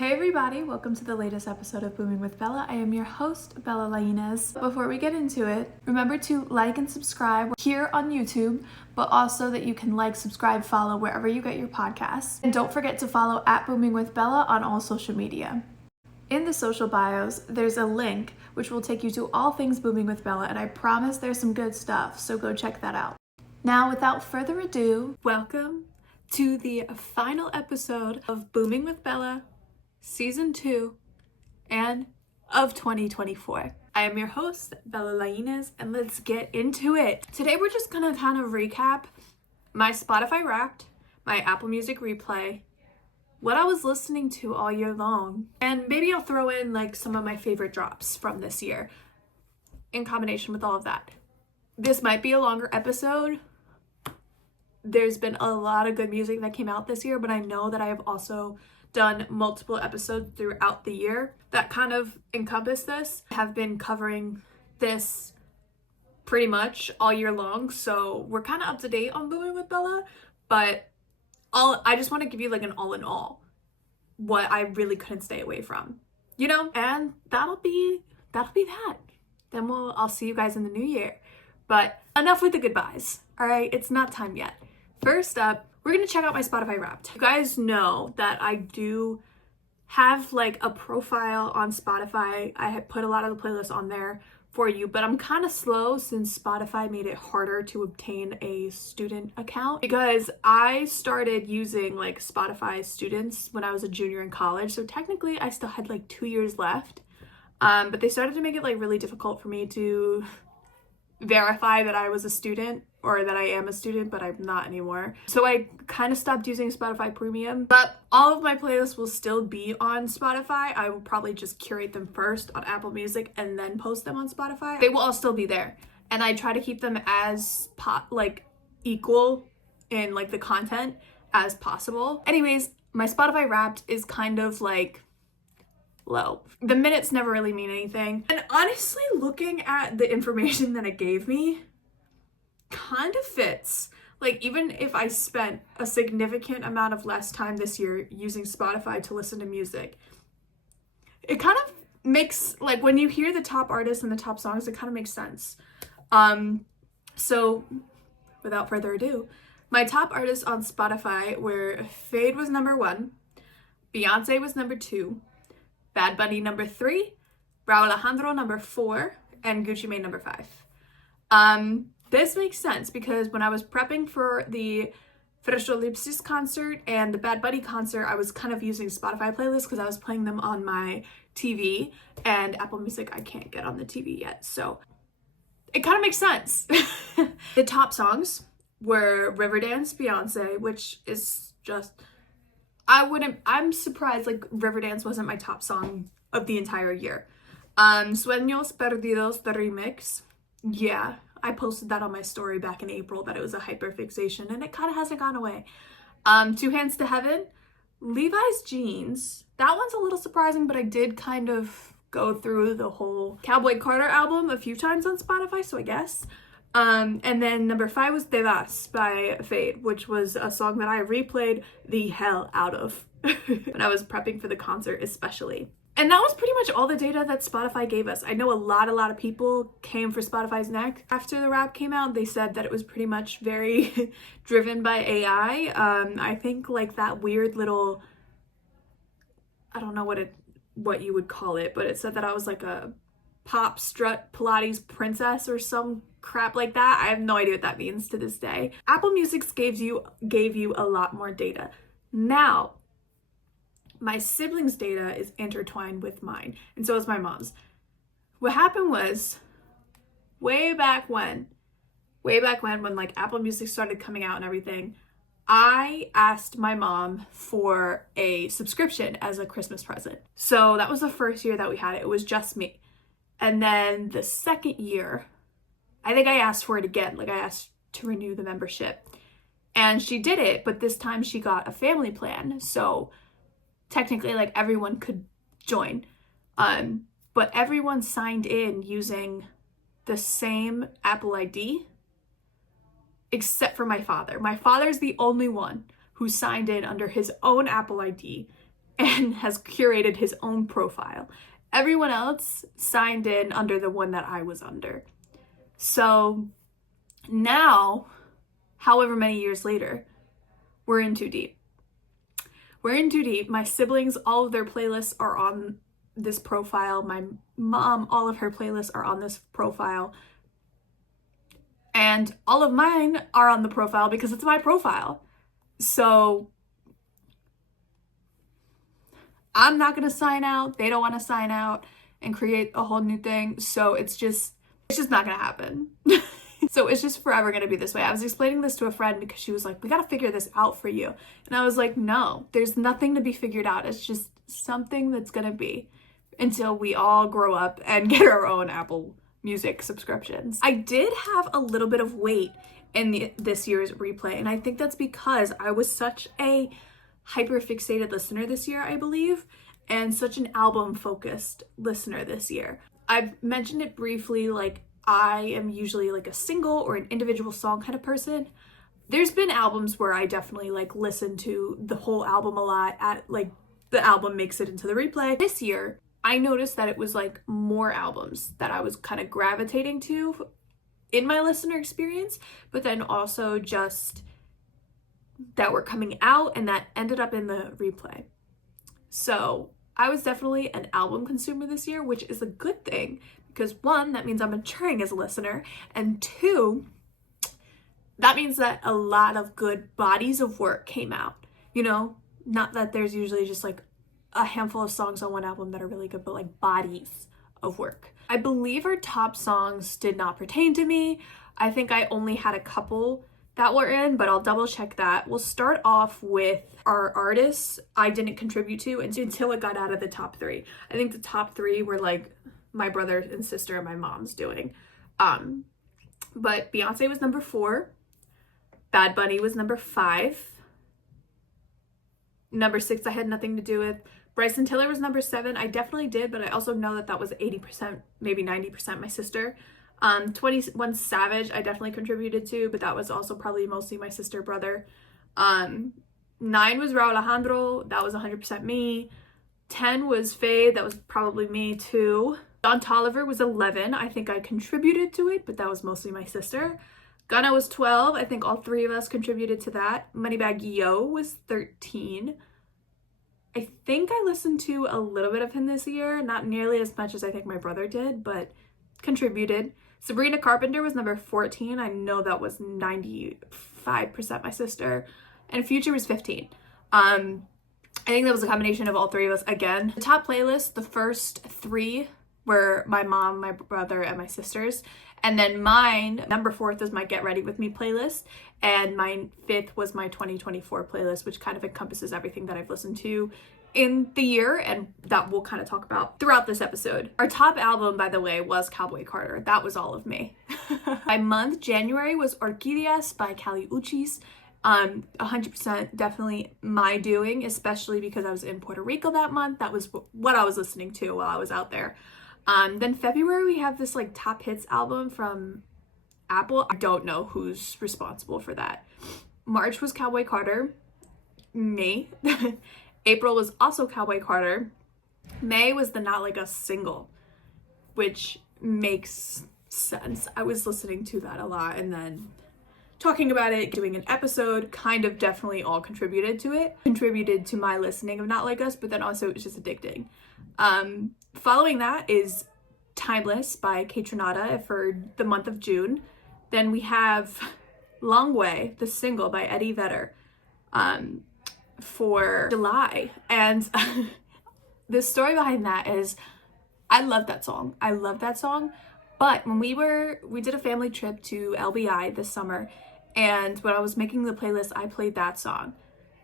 Hey everybody, welcome to the latest episode of Boomin with Bella. I am your host, Bella Lainez. Before we get into it, remember to like and subscribe here on YouTube, but also that you can like, subscribe, follow wherever you get your podcasts. And don't forget to follow at Boomin with Bella on all social media. In the social bios, there's a link which will take you to all things Boomin with Bella, and I promise there's some good stuff, so go check that out. Now, without further ado, welcome to the final episode of Boomin with Bella, Season 2, and of 2024. I am your host, Bella Lainez, and let's get into it. Today we're just gonna kind of recap my Spotify Wrapped, my Apple Music Replay, what I was listening to all year long, and maybe I'll throw in like some of my favorite drops from this year in combination with all of that. This might be a longer episode. There's been a lot of good music that came out this year, but I know that I have also done multiple episodes throughout the year that kind of encompass this. I have been covering this pretty much all year long, so we're kind of up to date on Boomin with Bella, but I just want to give you like an all in all, what I really couldn't stay away from, you know? And that'll be that. Then I'll see you guys in the new year. But enough with the goodbyes, all right? It's not time yet. First up, we're gonna check out my Spotify Wrapped. You guys know that I do have like a profile on Spotify. I had put a lot of the playlists on there for you, but I'm kind of slow since Spotify made it harder to obtain a student account, because I started using like Spotify Students when I was a junior in college. So technically I still had like 2 years left, but they started to make it like really difficult for me to verify that I was a student, or that I am a student, but I'm not anymore. So I kind of stopped using Spotify Premium, but all of my playlists will still be on Spotify. I will probably just curate them first on Apple Music and then post them on Spotify. They will all still be there. And I try to keep them as equal in like the content as possible. Anyways, my Spotify Wrapped is kind of like low. The minutes never really mean anything. And honestly, looking at the information that it gave me, kind of fits. Like, even if I spent a significant amount of less time this year using Spotify to listen to music, it kind of makes, like, when you hear the top artists and the top songs, it kind of makes sense. So without further ado, my top artists on Spotify were Fade was number 1, Beyonce was number 2, Bad Bunny number 3, Rauw Alejandro number 4, and Gucci Mane number 5. This makes sense because when I was prepping for the Fresholips concert and the Bad Bunny concert, I was kind of using Spotify playlists because I was playing them on my TV, and Apple Music I can't get on the TV yet, so it kind of makes sense. The top songs were Riverdance, Beyonce, which is just, I'm surprised like Riverdance wasn't my top song of the entire year. Sueños Perdidos, the remix. Yeah, I posted that on my story back in April that it was a hyperfixation, and it kind of hasn't gone away. Two Hands to Heaven, Levi's Jeans. That one's a little surprising, but I did kind of go through the whole Cowboy Carter album a few times on Spotify, so I guess. And then number 5 was Te Vas by Fade, which was a song that I replayed the hell out of when I was prepping for the concert especially. And that was pretty much all the data that Spotify gave us. I know a lot of people came for Spotify's neck after the Wrap came out. They said that it was pretty much very driven by AI. I think like that weird little, I don't know what you would call it, but it said that I was like a pop strut Pilates princess or some crap like that. I have no idea what that means to this day. Apple Music gave you a lot more data. Now, my siblings' data is intertwined with mine, and so is my mom's. What happened was, way back when like Apple Music started coming out and everything, I asked my mom for a subscription as a Christmas present. So that was the first year that we had it. It was just me. And then the second year, I think I asked for it again. Like, I asked to renew the membership. And she did it, but this time she got a family plan. So technically like everyone could join, but everyone signed in using the same Apple ID except for my father. My father's the only one who signed in under his own Apple ID and has curated his own profile. Everyone else signed in under the one that I was under. So now, however many years later, we're in too deep. We're in too deep. My siblings, all of their playlists are on this profile. My mom, all of her playlists are on this profile. And all of mine are on the profile because it's my profile. So I'm not going to sign out. They don't want to sign out and create a whole new thing. So it's just not going to happen. So it's just forever going to be this way. I was explaining this to a friend because she was like, we got to figure this out for you. And I was like, no, there's nothing to be figured out. It's just something that's going to be until we all grow up and get our own Apple Music subscriptions. I did have a little bit of weight in this year's replay. And I think that's because I was such a hyper-fixated listener this year, I believe, and such an album-focused listener this year. I've mentioned it briefly, like, I am usually like a single or an individual song kind of person. There's been albums where I definitely like listen to the whole album a lot, at like the album makes it into the replay. This year, I noticed that it was like more albums that I was kind of gravitating to in my listener experience, but then also just that were coming out and that ended up in the replay. So I was definitely an album consumer this year, which is a good thing because one, that means I'm maturing as a listener, and two, that means that a lot of good bodies of work came out. You know, not that there's usually just like a handful of songs on one album that are really good, but like bodies of work. I believe our top songs did not pertain to me. I think I only had a couple that were in, but I'll double check that. We'll start off with our artists I didn't contribute to until it got out of the top 3. I think the top 3 were like my brother and sister and my mom's doing. But Beyonce was number 4. Bad Bunny was number 5. Number 6 I had nothing to do with. Bryson Tiller was number 7. I definitely did, but I also know that that was 80%, maybe 90% my sister. 21 Savage I definitely contributed to, but that was also probably mostly my sister, brother. 9 was Raul Alejandro, that was 100% me. 10 was Fade, that was probably me too. Don Toliver was 11, I think I contributed to it, but that was mostly my sister. Gunna was 12, I think all 3 of us contributed to that. Moneybagg Yo was 13. I think I listened to a little bit of him this year, not nearly as much as I think my brother did, but contributed. Sabrina Carpenter was number 14. I know that was 95% my sister. And Future was 15. I think that was a combination of all 3 of us again. The top playlist, the first 3 were my mom, my brother, and my sisters. And then mine, number 4th is my Get Ready With Me playlist. And my 5th was my 2024 playlist, which kind of encompasses everything that I've listened to in the year, and that we'll kind of talk about throughout this episode. Our top album, by the way, was Cowboy Carter. That was all of me. By month, January was Orquídeas by Kali Uchis. 100% definitely my doing, especially because I was in Puerto Rico that month. That was what I was listening to while I was out there. Then February, we have this like top hits album from Apple. I don't know who's responsible for that. March was Cowboy Carter. May. April was also Cowboy Carter. May was the Not Like Us single, which makes sense. I was listening to that a lot and then talking about it, doing an episode, kind of definitely all contributed to it. Contributed to my listening of Not Like Us, but then also it was just addicting. Following that is Timeless by Kaytranada for the month of June. Then we have Long Way, the single by Eddie Vedder, for July. And the story behind that is I love that song. I love that song. But when we did a family trip to LBI this summer, and when I was making the playlist, I played that song.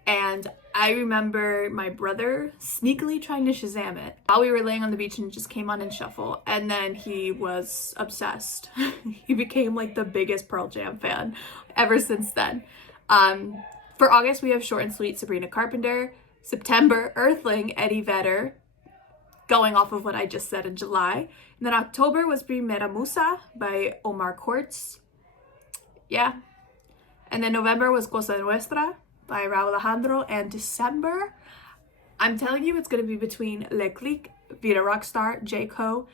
And I remember my brother sneakily trying to Shazam it while we were laying on the beach, and it just came on in shuffle. And then he was obsessed. He became like the biggest Pearl Jam fan ever since then. For August, we have Short and Sweet, Sabrina Carpenter. September, Earthling, Eddie Vedder, going off of what I just said in July. And then October was Primera Musa by Omar Courtz. Yeah. And then November was Cosa Nuestra by Raul Alejandro. And December, I'm telling you it's gonna be between Le Click, Vida Rockstar, J. Cole,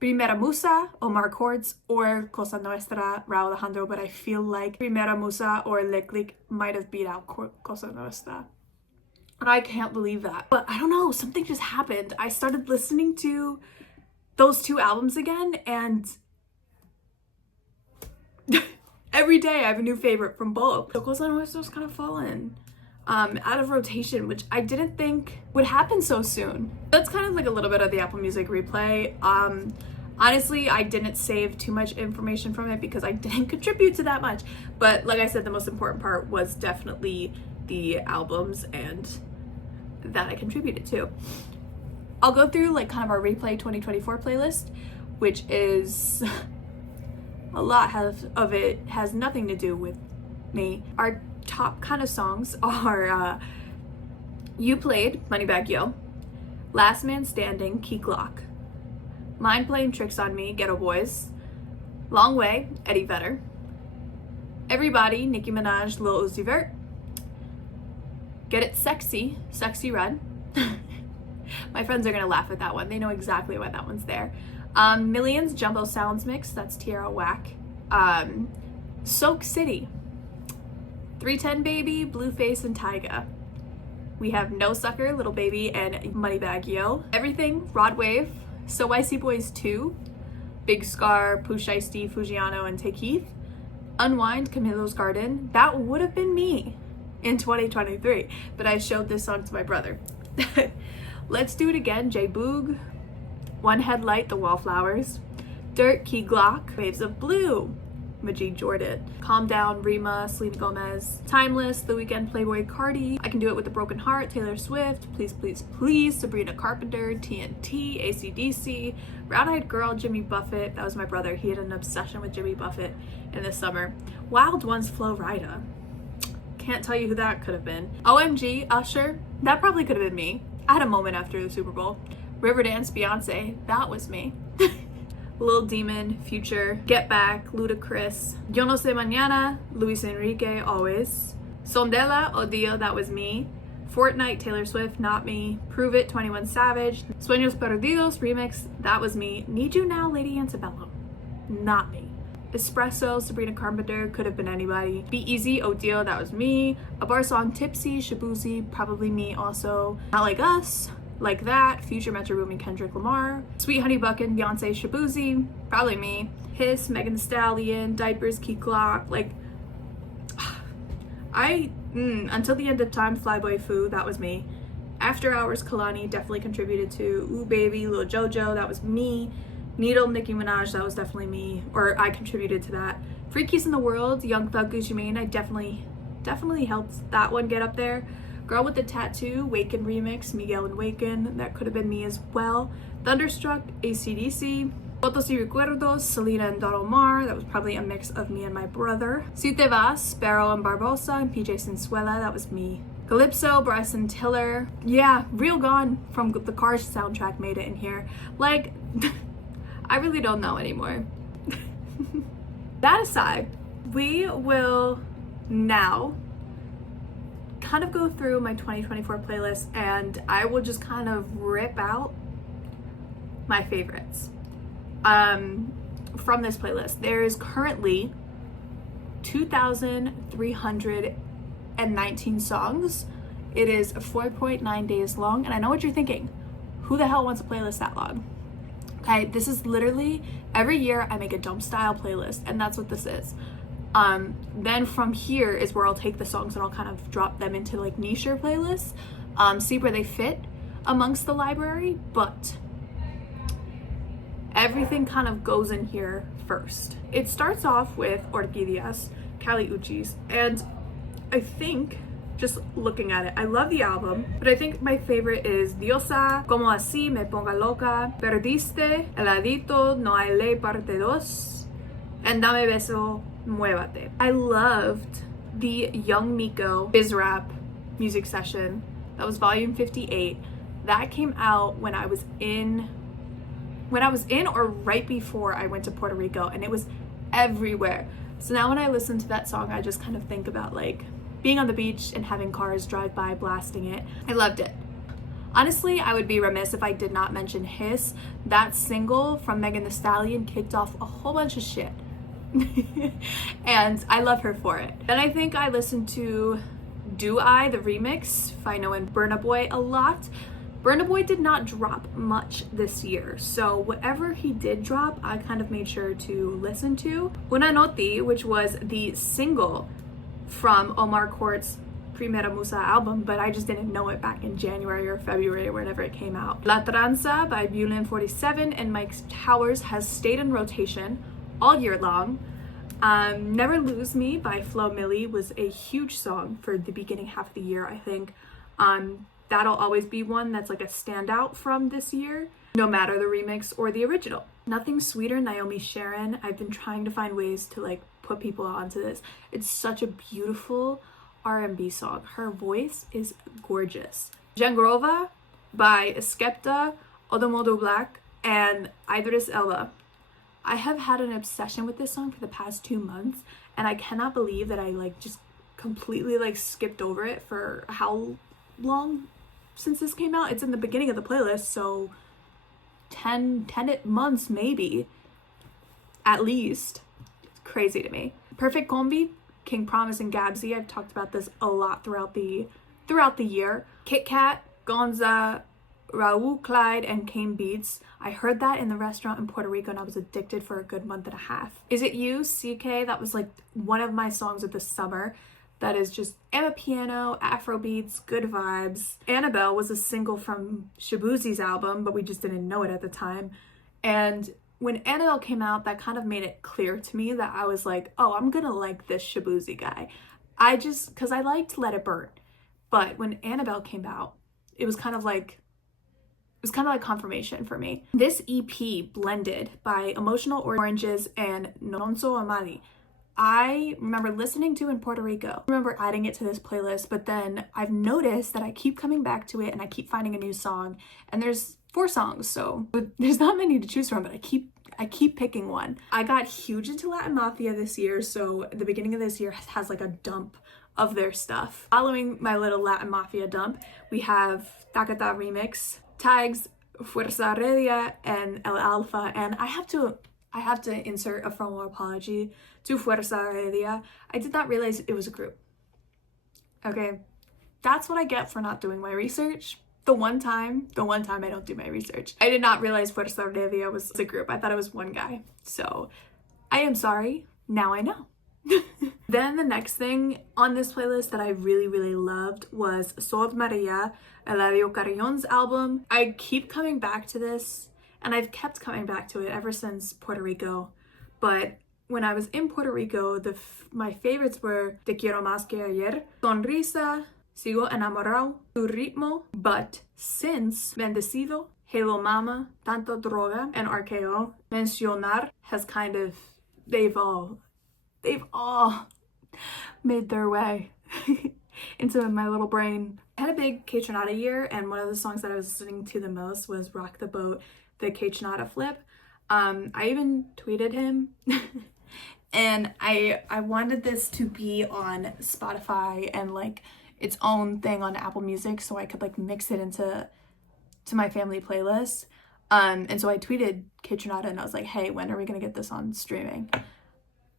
Primera Musa, Omar Chords, or Cosa Nuestra, Rauw Alejandro, but I feel like Primera Musa or Le Click might have beat out Cosa Nuestra. And I can't believe that. But I don't know, something just happened. I started listening to those two albums again, and every day I have a new favorite from both. So Cosa Nuestra's kind of fallen out of rotation, which I didn't think would happen so soon. That's kind of like a little bit of the Apple Music replay. Honestly, I didn't save too much information from it because I didn't contribute to that much. But like I said, the most important part was definitely the albums and that I contributed to. I'll go through like kind of our replay 2024 playlist, which is a lot of it has nothing to do with me. Our top kind of songs are You Played, Moneybagg Yo, Last Man Standing, Key Glock, Mind Playing Tricks on Me, Ghetto Boys, Long Way, Eddie Vedder, Everybody, Nicki Minaj, Lil Uzi Vert, Get It Sexy, Sexy Red. My friends are gonna laugh at that one. They know exactly why that one's there. Millions, Jumbo Sounds Mix, that's Tierra Whack. Soak City, 310 Baby, Blueface, and Tyga. We have No Sucker, Little Baby, and Moneybagg Yo. Everything, Rod Wave, So Icy Boys 2, Big Scar, Pooh Shiesty, Fujiano, and Take Heath. Unwind, Camilo's Garden. That would have been me in 2023, but I showed this song to my brother. Let's Do It Again, J Boog, One Headlight, The Wallflowers, Dirt, Key Glock, Waves of Blue, Majid Jordan, Calm Down, Rima, Selena Gomez, Timeless, The Weeknd, Playboy Cardi, I Can Do It With a Broken Heart, Taylor Swift, Please Please Please, Sabrina Carpenter, TNT, AC/DC, Brown Eyed Girl, Jimmy Buffett. That was my brother. He had an obsession with Jimmy Buffett in the summer. Wild Ones, Flo Rida. Can't tell you who that could have been. OMG, Usher. That probably could have been me. I had a moment after the Super Bowl. Riverdance, Beyonce. That was me. Lil Demon, Future, Get Back, Ludacris, Yo No Sé Mañana, Luis Enrique, Always, Sondela, Odio, that was me, Fortnite, Taylor Swift, not me, Prove It, 21 Savage, Sueños Perdidos, Remix, that was me, Need You Now, Lady Antebellum, not me, Espresso, Sabrina Carpenter, could have been anybody, Be Easy, Odio, that was me, a bar song, Tipsy, Shabuzi, probably me also, Not Like Us, Like That, Future, Metro Boomin, Kendrick Lamar, Sweet Honey Buckin', Beyonce, Shabuzi, probably me, Hiss, Megan Thee Stallion, Diapers, Key Glock, like, Until the End of Time, Flyboy Fu, that was me, After Hours, Kalani, definitely contributed to, Ooh Baby, Lil Jojo, that was me, Needle, Nicki Minaj, that was definitely me, or I contributed to that, Freakiest in the World, Young Thug, Gucci Mane, I definitely helped that one get up there, Girl with the Tattoo, Waken Remix, Miguel and Waken, that could have been me as well. Thunderstruck, AC/DC, Fotos y Recuerdos, Selena and Don Omar, that was probably a mix of me and my brother. Si Te Vas, Sparrow and Barbosa, and PJ Sinsuela, that was me. Calypso, Bryson Tiller, yeah, Real Gone from the Cars soundtrack made it in here. Like, I really don't know anymore. That aside, we will now kind of go through my 2024 playlist and I will just kind of rip out my favorites from this playlist. There is currently 2,319 songs. It is 4.9 days long, and I know what you're thinking. Who the hell wants a playlist that long? Okay, this is literally every year I make a dump style playlist, and that's what this is. Then from here is where I'll take the songs and I'll kind of drop them into like niche playlists, see where they fit amongst the library, but everything kind of goes in here first. It starts off with Orquídeas, Kali Uchis, and I think, just looking at it, I love the album, but I think my favorite is Diosa, Como Así Me Ponga Loca, Perdiste, Heladito, No Hay Ley Parte 2, and Dame Beso, Muévate. I loved the Young Miko Biz Rap music session. That was volume 58. That came out when I was in or right before I went to Puerto Rico, and it was everywhere. So now when I listen to that song, I just kind of think about like being on the beach and having cars drive by blasting it. I loved it. Honestly, I would be remiss if I did not mention Hiss. That single from Megan Thee Stallion kicked off a whole bunch of shit. And I love her for it. Then I think I listened to Do I, the remix, Fino and Burna Boy a lot. Burna Boy did not drop much this year, so whatever he did drop, I kind of made sure to listen to. Una Noti, which was the single from Omar Court's Primera Musa album, but I just didn't know it back in January or February or whenever it came out. La Tranza by Bulin 47 and Mike Towers has stayed in rotation all year long. Never Lose Me by Flo Milli was a huge song for the beginning half of the year, I think. That'll always be one that's like a standout from this year, no matter the remix or the original. Nothing Sweeter, Naomi Sharon. I've been trying to find ways to like put people onto this. It's such a beautiful R&B song. Her voice is gorgeous. Jangrova by Skepta, Odomodo Black, and Idris Elba. I have had an obsession with this song for the past 2 months, and I cannot believe that I like just completely like skipped over it for how long since this came out. It's in the beginning of the playlist, so 10 months maybe, at least. It's crazy to me. Perfect Combi, King Promise and Gabsy. I've talked about this a lot throughout the year. Kit Kat, Gonza, Raul Clyde, and Kane Beats. I heard that in the restaurant in Puerto Rico and I was addicted for a good month and a half. Is It You, CK, that was like one of my songs of the summer. That is just Amapiano, Afro beats, good vibes. Annabelle was a single from Shabuzi's album, but we just didn't know it at the time. And when Annabelle came out, that kind of made it clear to me that I was like, oh, I'm gonna like this Shabuzi guy. Because I liked Let It Burn. But when Annabelle came out, it was kind of like confirmation for me. This EP, Blended by Emotional Oranges and Nonso Amali, I remember listening to in Puerto Rico. I remember adding it to this playlist, but then I've noticed that I keep coming back to it and I keep finding a new song. And there's 4 songs, so there's not many to choose from, but I keep picking one. I got huge into Latin Mafia this year, so the beginning of this year has like a dump of their stuff. Following my little Latin Mafia dump, we have Takata Remix, Tags, Fuerza Redia, and El Alfa, and I have to insert a formal apology to Fuerza Redia. I did not realize it was a group. Okay, that's what I get for not doing my research. The one time I don't do my research. I did not realize Fuerza Redia was a group. I thought it was one guy. So I am sorry. Now I know. Then the next thing on this playlist that I really, really loved was Sol Maria, Eladio Carrion's album. I keep coming back to this, and I've kept coming back to it ever since Puerto Rico. But when I was in Puerto Rico, my favorites were Te Quiero Más Que Ayer, Sonrisa, Sigo Enamorado, Tu Ritmo. But since Bendecido, Hello Mama, Tanta Droga, and RKO, Mencionar has kind of, they've all made their way into my little brain. I had a big Kaytranada year, and one of the songs that I was listening to the most was Rock the Boat, the Kaytranada flip. I even tweeted him and I wanted this to be on Spotify and like its own thing on Apple Music so I could like mix it into my family playlist. And so I tweeted Kaytranada and I was like, hey, when are we gonna get this on streaming?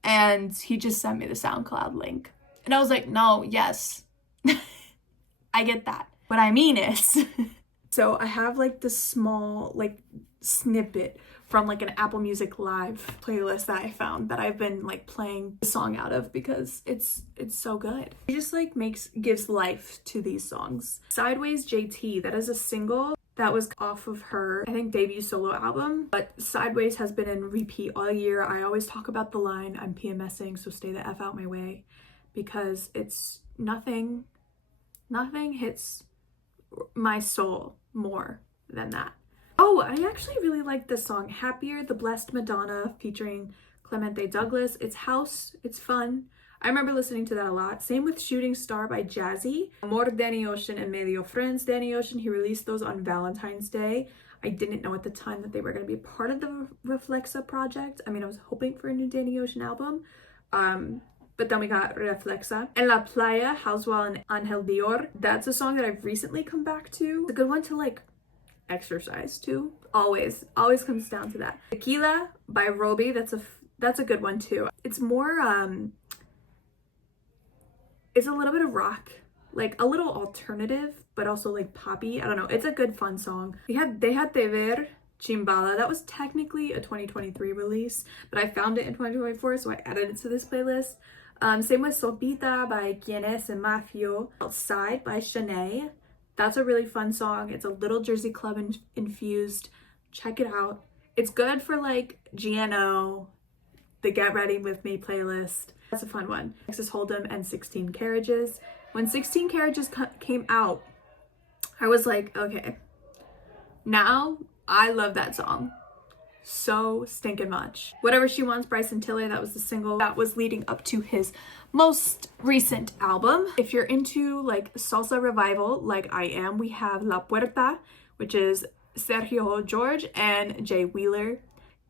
And he just sent me the SoundCloud link. And I was like, no, yes, I get that. What I mean is, so I have like this small like snippet from like an Apple Music Live playlist that I found that I've been like playing the song out of because it's so good. It just like gives life to these songs. Sideways JT, that is a single that was off of her, I think, debut solo album, but Sideways has been in repeat all year. I always talk about the line, I'm PMSing, so stay the F out my way, because it's nothing hits my soul more than that. Oh, I actually really like this song, Happier, The Blessed Madonna, featuring Clemente Douglas. It's house, it's fun. I remember listening to that a lot. Same with Shooting Star by Jazzy. Amor, Danny Ocean, and Medio Friends, Danny Ocean. He released those on Valentine's Day. I didn't know at the time that they were going to be part of the Reflexa project. I mean, I was hoping for a new Danny Ocean album. But then we got Reflexa. En la Playa, Housewell and Angel Dior. That's a song that I've recently come back to. It's a good one to like exercise to. Always comes down to that. Tequila by Roby, that's a good one too. It's more it's a little bit of rock, like a little alternative, but also like poppy. I don't know. It's a good fun song. They had Déjate Ver, Chimbala. That was technically a 2023 release, but I found it in 2024, so I added it to this playlist. Same with Sopita by Quien Es and Mafio. Outside by Shanae. That's a really fun song. It's a little Jersey Club infused. Check it out. It's good for like GNO, the Get Ready With Me playlist. That's a fun one. Texas Hold'em and 16 Carriages. When 16 Carriages came out, I was like, okay, now I love that song so stinking much. Whatever She Wants, Bryson Tiller, that was the single that was leading up to his most recent album. If you're into like salsa revival like I am, we have La Puerta, which is Sergio George and Jay Wheeler.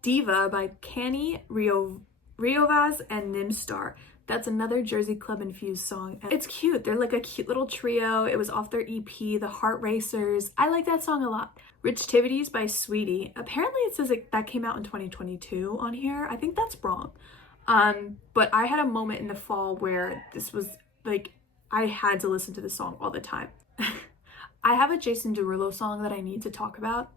Diva by Canny, Riovaz and Nimstar. That's another Jersey Club infused song. It's cute. They're like a cute little trio. It was off their EP, The Heart Racers. I like that song a lot. Rich Tivities by Sweetie. Apparently it says that came out in 2022 on here. I think that's wrong. But I had a moment in the fall where this was like, I had to listen to this song all the time. I have a Jason Derulo song that I need to talk about.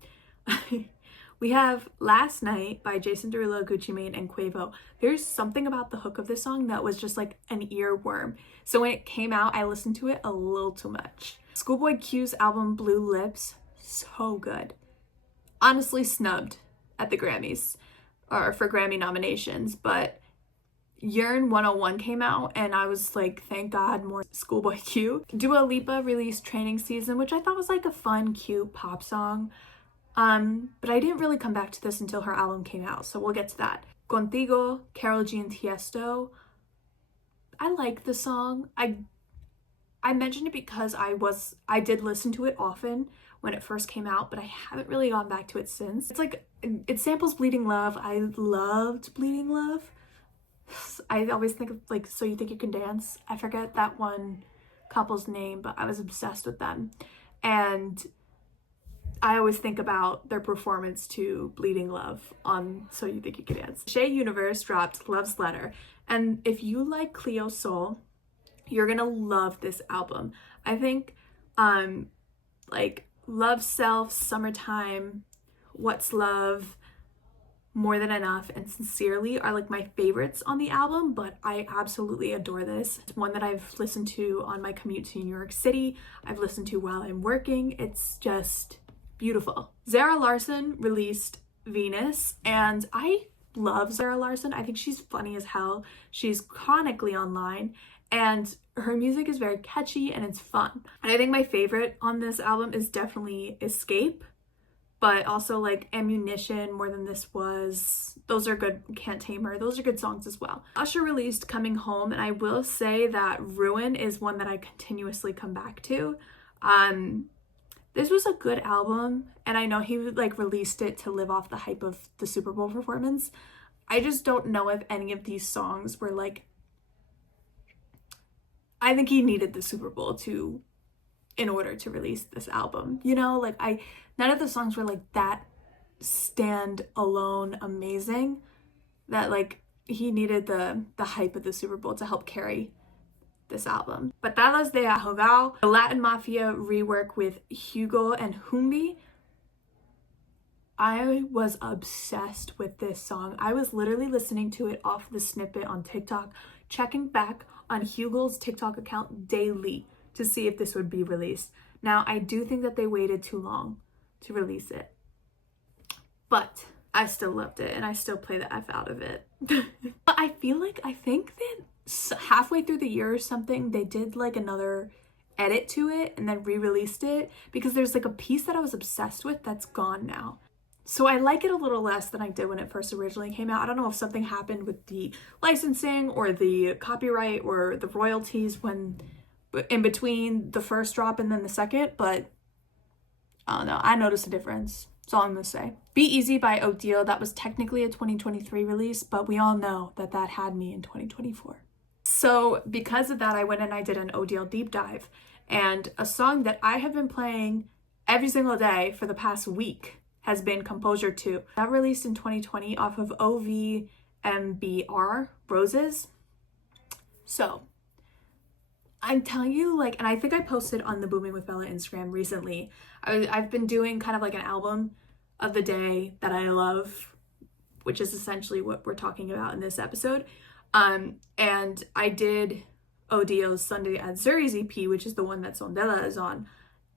We have Last Night by Jason Derulo, Gucci Mane, and Quavo. There's something about the hook of this song that was just like an earworm. So when it came out, I listened to it a little too much. Schoolboy Q's album Blue Lips, so good. Honestly snubbed at the Grammys, or for Grammy nominations, but Yearn 101 came out and I was like, thank God, more Schoolboy Q. Dua Lipa released Training Season, which I thought was like a fun, cute pop song. But I didn't really come back to this until her album came out, so we'll get to that. Contigo, Karol G and Tiesto. I like the song. I mentioned it because I did listen to it often when it first came out, but I haven't really gone back to it since. It's like, it samples Bleeding Love. I loved Bleeding Love. I always think of like So You Think You Can Dance. I forget that one couple's name, but I was obsessed with them. And I always think about their performance to Bleeding Love on So You Think You Can Dance. Shea Universe dropped Love's Letter. And if you like Cleo Sol, you're gonna love this album. I think like Love Self, Summertime, What's Love, More Than Enough, and Sincerely are like my favorites on the album, but I absolutely adore this. It's one that I've listened to on my commute to New York City. I've listened to while I'm working. It's just beautiful. Zara Larsson released Venus, and I love Zara Larsson. I think she's funny as hell. She's chronically online, and her music is very catchy and it's fun. And I think my favorite on this album is definitely Escape, but also like Ammunition, More Than This Was. Those are good. Can't Tame Her. Those are good songs as well. Usher released Coming Home, and I will say that Ruin is one that I continuously come back to. This was a good album, and I know he like released it to live off the hype of the Super Bowl performance. I just don't know if any of these songs were like, I think he needed the Super Bowl in order to release this album. You know, like none of the songs were like that stand alone amazing that like he needed the hype of the Super Bowl to help carry this album. Patadas de Ahogao, the Latin Mafia rework with Hugo and Humbi. I was obsessed with this song. I was literally listening to it off the snippet on TikTok, checking back on Hugo's TikTok account daily to see if this would be released. Now, I do think that they waited too long to release it, but I still loved it and I still play the F out of it. But I think that halfway through the year or something, they did like another edit to it and then re-released it, because there's like a piece that I was obsessed with that's gone now. So I like it a little less than I did when it first originally came out. I don't know if something happened with the licensing or the copyright or the royalties when in between the first drop and then the second, but I don't know. I noticed a difference. That's all I'm gonna say. Be Easy by Odile. That was technically a 2023 release, but we all know that had me in 2024. So because of that, I went and I did an ODL deep dive, and a song that I have been playing every single day for the past week has been Composure 2. That released in 2020 off of OVMBR, Roses. So I'm telling you, like, and I think I posted on the Boomin with Bella Instagram recently, I've been doing kind of like an album of the day that I love, which is essentially what we're talking about in this episode. And I did ODO's Sunday at Zuri's EP, which is the one that Sondela is on.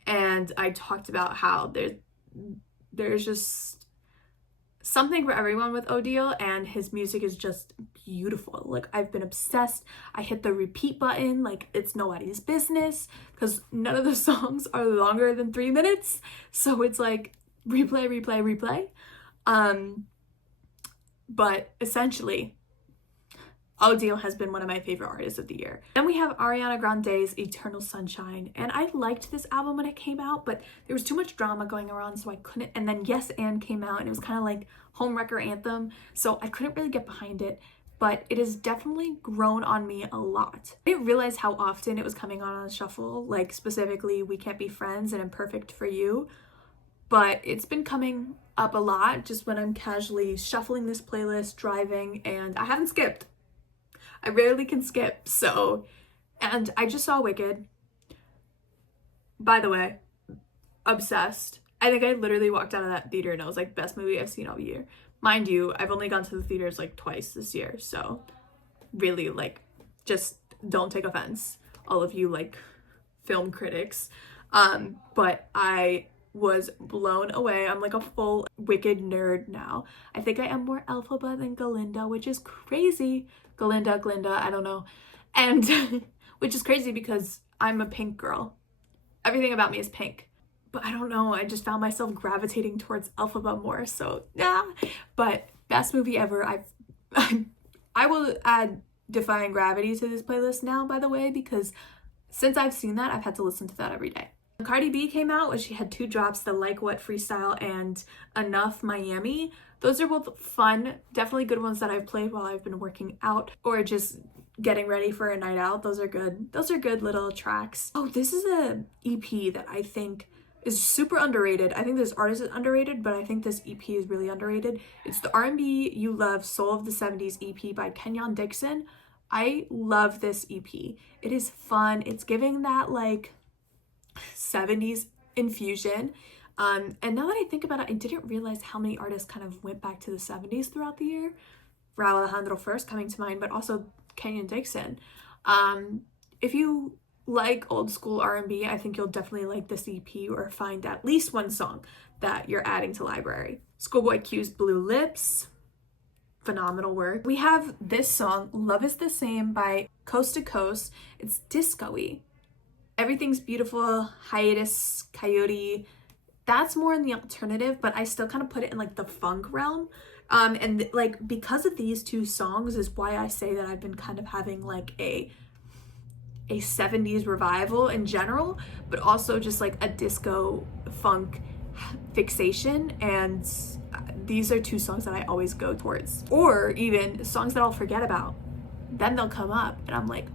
And I talked about how there's just something for everyone with ODO, and his music is just beautiful. Like, I've been obsessed. I hit the repeat button like it's nobody's business, because none of the songs are longer than 3 minutes. So it's like replay, replay, replay. But essentially, ODO has been one of my favorite artists of the year. Then we have Ariana Grande's Eternal Sunshine, and I liked this album when it came out, but there was too much drama going around, so I couldn't. And then Yes and came out, and it was kind of like homewrecker anthem, so I couldn't really get behind it, but it has definitely grown on me a lot. I didn't realize how often it was coming on shuffle, like specifically We Can't Be Friends and Imperfect for You, but it's been coming up a lot just when I'm casually shuffling this playlist, driving, and I haven't skipped. I rarely can skip, so, and I just saw Wicked. By the way, obsessed. I think I literally walked out of that theater and I was like, best movie I've seen all year. Mind you, I've only gone to the theaters like twice this year, so really, like, just don't take offense, all of you like film critics. But I was blown away. I'm like a full Wicked nerd now. I think I am more Elphaba than Galinda, which is crazy. Glinda, I don't know. And which is crazy because I'm a pink girl. Everything about me is pink. But I don't know, I just found myself gravitating towards Elphaba more, so yeah. But best movie ever. I will add Defying Gravity to this playlist now, by the way, because since I've seen that, I've had to listen to that every day. Cardi B came out, which she had 2 drops, the Like What freestyle and Enough Miami. Those are both fun, definitely good ones that I've played while I've been working out or just getting ready for a night out. Those are good. Those are good little tracks. Oh, this is a EP that I think is super underrated. I think this artist is underrated, but I think this EP is really underrated. It's the R&B You Love Soul of the 70s EP by Kenyon Dixon. I love this EP. It is fun. It's giving that like 70s infusion. And now that I think about it, I didn't realize how many artists kind of went back to the 70s throughout the year. Rauw Alejandro first coming to mind, but also Kenyon Dixon. If you like old school R&B, I think you'll definitely like this EP or find at least one song that you're adding to library. Schoolboy Q's Blue Lips, phenomenal work. We have this song, Love Is The Same by Coast to Coast. It's disco-y. Everything's Beautiful, Hiatus, Coyote. That's more in the alternative, but I still kind of put it in like the funk realm. And like because of these 2 songs is why I say that I've been kind of having like a 70s revival in general, but also just like a disco funk fixation. And these are 2 songs that I always go towards, or even songs that I'll forget about, then they'll come up and I'm like,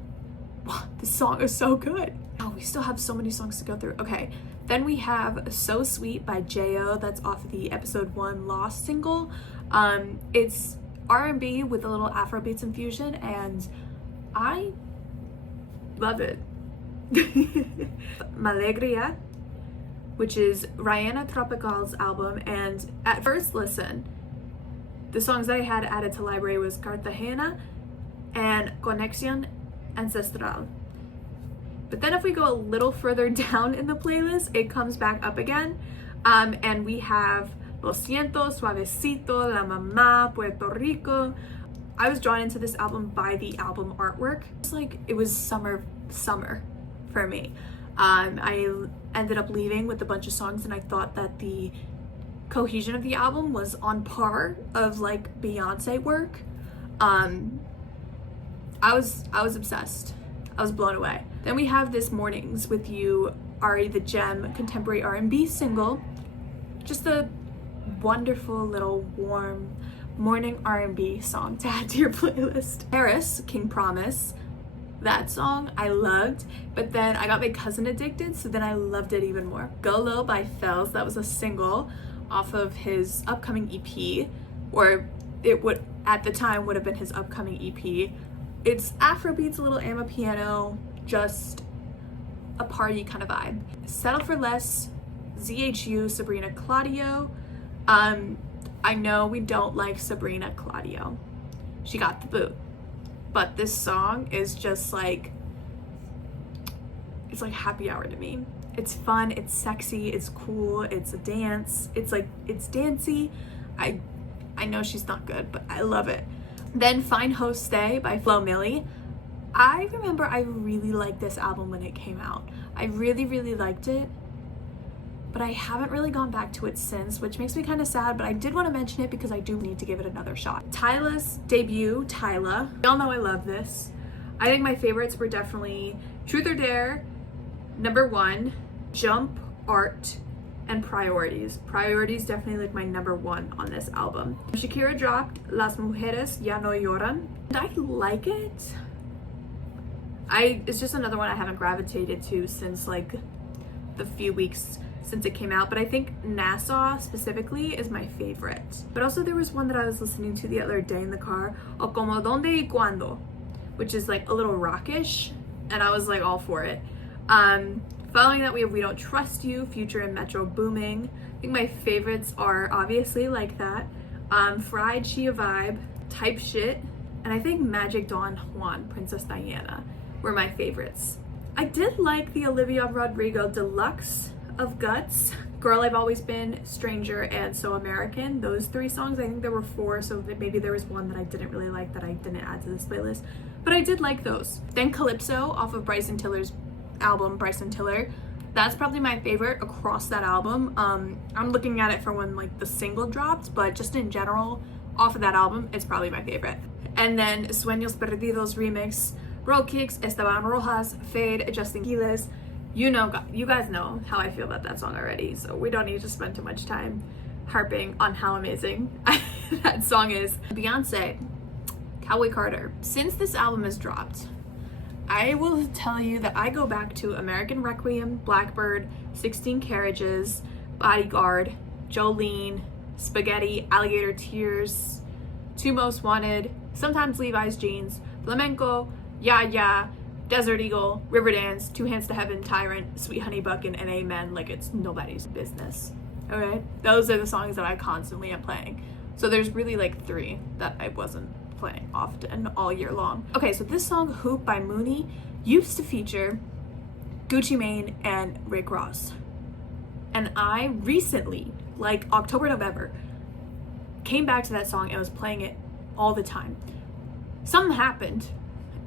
wow, this song is so good. Oh, we still have so many songs to go through. Okay, then we have So Sweet by J.O. That's off the episode 1 Lost single. It's R&B with a little Afrobeats infusion, and I love it. Malegria, which is Rihanna Tropical's album, and at first listen, the songs I had added to library was Cartagena and Conexión Ancestral. But then if we go a little further down in the playlist, it comes back up again. And we have Lo Siento, Suavecito, La Mamá, Puerto Rico. I was drawn into this album by the album artwork. It's like it was summer for me. I ended up leaving with a bunch of songs, and I thought that the cohesion of the album was on par of like Beyonce work. I was obsessed. I was blown away. Then we have This Mornings with You, Ari the Gem contemporary R&B single. Just a wonderful little warm morning R&B song to add to your playlist. Paris, King Promise, That song I loved, but then I got my cousin addicted, so then I loved it even more. Go Low by Fells, that was a single off of his upcoming EP, or it would, at the time, would have been his upcoming EP. It's Afrobeats, a little amapiano, just a party kind of vibe. Settle for Less, ZHU, Sabrina Claudio. I know we don't like Sabrina Claudio. She got the boot. But this song is just like, it's like happy hour to me. It's fun, it's sexy, it's cool, it's a dance. It's like, it's dancey. I know she's not good, but I love it. Then Fine Ho Stay by Flo Milli. I remember I really liked this album when it came out. I really, really liked it, but I haven't really gone back to it since, which makes me kind of sad, but I did want to mention it because I do need to give it another shot. Tyla's debut, Tyla. Y'all know I love this. I think my favorites were definitely Truth or Dare, Number One, Jump, Art, and Priorities. Priorities definitely like my number one on this album. Shakira dropped Las Mujeres Ya No Lloran. And I like it. It's just another one I haven't gravitated to since like the few weeks since it came out, but I think Nassau specifically is my favorite. But also there was one that I was listening to the other day in the car, O Como Donde y Cuando, which is like a little rockish, and I was like all for it. Following that we have We Don't Trust You, Future and Metro Booming. I think my favorites are obviously Like That, Fried, She a Vibe, Type Shit, and I think Magic Don Juan, Princess Diana were my favorites. I did like the Olivia Rodrigo deluxe of Guts, Girl I've Always Been, Stranger, and So American. Those three songs, I think there were four, so maybe there was one that I didn't really like that I didn't add to this playlist, but I did like those. Then Calypso off of Bryson Tiller's album, Bryson Tiller. That's probably my favorite across that album. I'm looking at it for when like the single dropped, but just in general, off of that album, it's probably my favorite. And then Sueños Perdidos remix, Roll Kicks, Esteban Rojas, Fade, Justin Quiles. You guys know how I feel about that song already, so we don't need to spend too much time harping on how amazing that song is. Beyonce, Cowboy Carter. Since this album has dropped, I will tell you that I go back to American Requiem, Blackbird, 16 Carriages, Bodyguard, Jolene, Spaghetti, Alligator Tears, Two Most Wanted, Sometimes Levi's Jeans, Flamenco, Ya Ya, Desert Eagle, Riverdance, Two Hands to Heaven, Tyrant, Sweet Honey Buckin', and Amen like it's nobody's business. Okay? Those are the songs that I constantly am playing. So there's really like three that I wasn't playing often all year long. Okay, so this song, Hoop by Mooney, used to feature Gucci Mane and Rick Ross. And I recently, like October, November, came back to that song and was playing it all the time. Something happened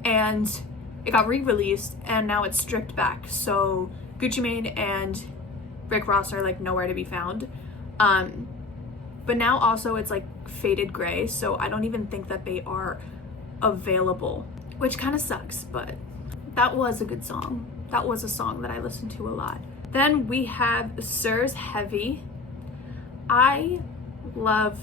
and it got re-released and now it's stripped back. So Gucci Mane and Rick Ross are like nowhere to be found. But now also it's like faded gray, so I don't even think that they are available, which kind of sucks, but that was a good song. That was a song that I listened to a lot. Then we have Sir's Heavy. I love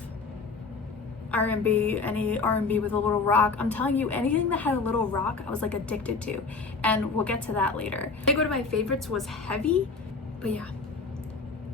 R&B, any R&B with a little rock. I'm telling you, anything that had a little rock, I was like addicted to, and we'll get to that later. I think one of my favorites was Heavy, but yeah.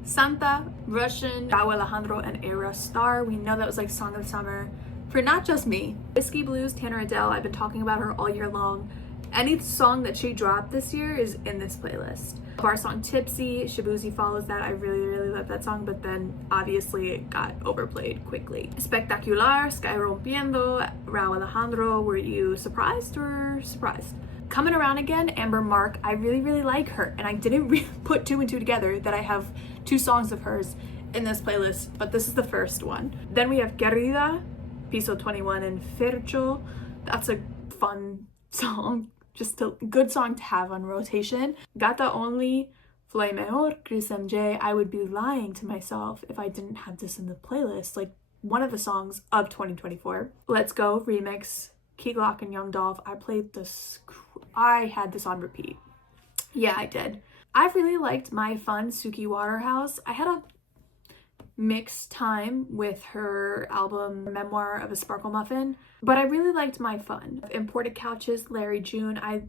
Santa, Russian, Rauw Alejandro, and Era Star. We know that was like Song of the Summer for not just me. Whiskey Blues, Tanner Adele. I've been talking about her all year long. Any song that she dropped this year is in this playlist. Our song Tipsy, Shabuzi follows that. I really, really love that song, but then obviously it got overplayed quickly. Spectacular, Sky Rompiendo, Rauw Alejandro. Were you surprised or surprised? Coming Around Again, Amber Mark. I really, really like her, and I didn't really put two and two together that I have two songs of hers in this playlist, but this is the first one. Then we have Querida, Piso 21, and Fercho. That's a fun song, just a good song to have on rotation. Gata Only, Flay Mejor, Chris MJ. I would be lying to myself if I didn't have this in the playlist, like one of the songs of 2024. Let's Go remix, Key Glock and Young Dolph. I had this on repeat. Yeah, I did. I really liked My Fun, Suki Waterhouse. I had a mixed time with her album Memoir of a Sparkle Muffin, but I really liked My Fun. Imported Couches, Larry June. I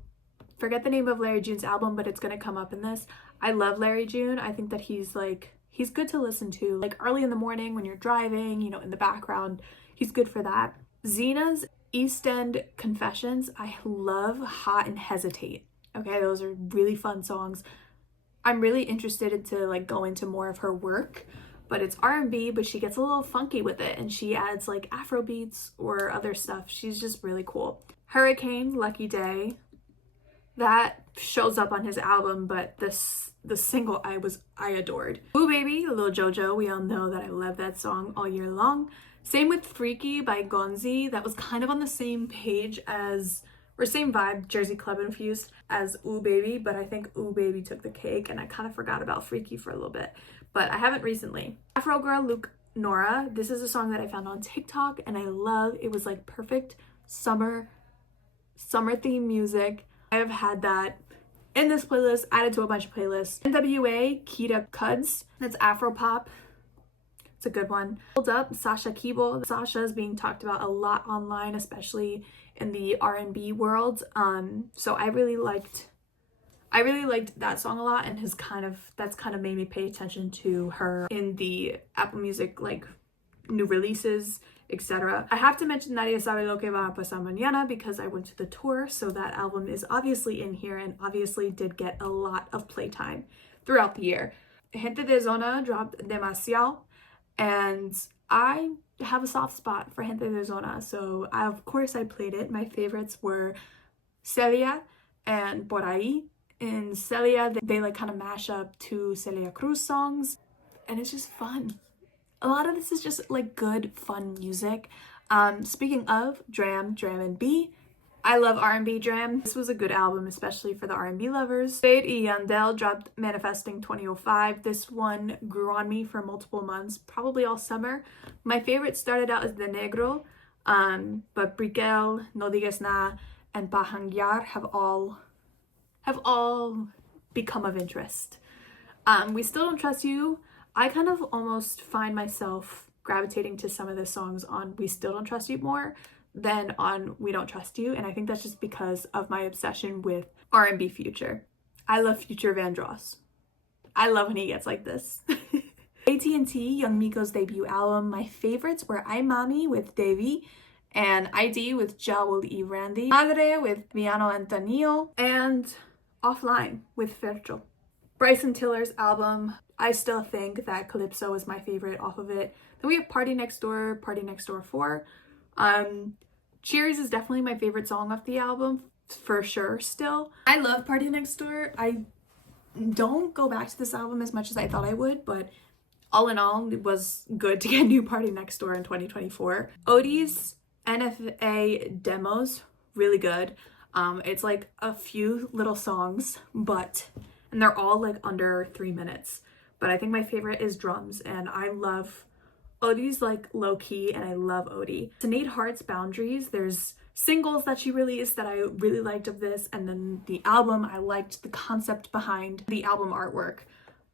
forget the name of Larry June's album, but it's gonna come up in this. I love Larry June. I think that he's good to listen to, like early in the morning when you're driving, you know, in the background. He's good for that. Xena's East End Confessions. I love Hot and Hesitate. Okay, those are really fun songs. I'm really interested into like go into more of her work, but it's R&B, but she gets a little funky with it and she adds like Afro beats or other stuff. She's just really cool. Hurricane, Lucky Day. That shows up on his album, but the single I adored. Ooh Baby, Lil Jojo. We all know that I love that song all year long. Same with Freaky by Gonzi. That was kind of on the same page as, or same vibe, Jersey Club infused as Ooh Baby, but I think Ooh Baby took the cake and I kind of forgot about Freaky for a little bit, but I haven't recently. Afro Girl, Luke Nora. This is a song that I found on TikTok and I love. It was like perfect summer theme music. I have had that in this playlist, added to a bunch of playlists. NWA, Kita Cuds. That's Afro pop. It's a good one. Hold Up, Sasha Keeble. Sasha is being talked about a lot online, especially in the R&B world. So I really liked that song a lot, and that's kind of made me pay attention to her in the Apple Music like new releases, etc. I have to mention Nadie Sabe Lo Que Va a Pasar Mañana because I went to the tour, so that album is obviously in here and obviously did get a lot of playtime throughout the year. Gente de Zona dropped Demasiado, and I have a soft spot for Gente de Zona, so of course I played it. My favorites were Celia and Por Ahí. In Celia, they like kind of mash up two Celia Cruz songs, and it's just fun. A lot of this is just like good, fun music. Speaking of Dram and B, I love R&B Dram. This was a good album, especially for the R&B lovers. Fade y Yandel dropped Manifesting 2005. This one grew on me for multiple months, probably all summer. My favorite started out as De Negro, but Briquel, No Digas Na, and Bahangiyar have all become of interest. We Still Don't Trust You. I kind of almost find myself gravitating to some of the songs on We Still Don't Trust You more than on We Don't Trust You, and I think that's just because of my obsession with R&B Future. I love Future Vandross. I love when he gets like this. AT&T, Young Miko's debut album. My favorites were I Mami with Devi, and ID with Jawel y Randy, Madre with Miano Antonio, and Offline with Fercho. Bryson Tiller's album. I still think that Calypso is my favorite off of it. Then we have Party Next Door 4. Cheers is definitely my favorite song off the album, for sure still. I love Party Next Door. I don't go back to this album as much as I thought I would, but all in all, it was good to get new Party Next Door in 2024. Odie's NFA demos, really good. It's like a few little songs, and they're all like under 3 minutes. But I think my favorite is Drums, and I love Odie's like low key, and I love Odie. Sinead Hart's Boundaries. There's singles that she released that I really liked of this, and then the album, I liked the concept behind the album artwork.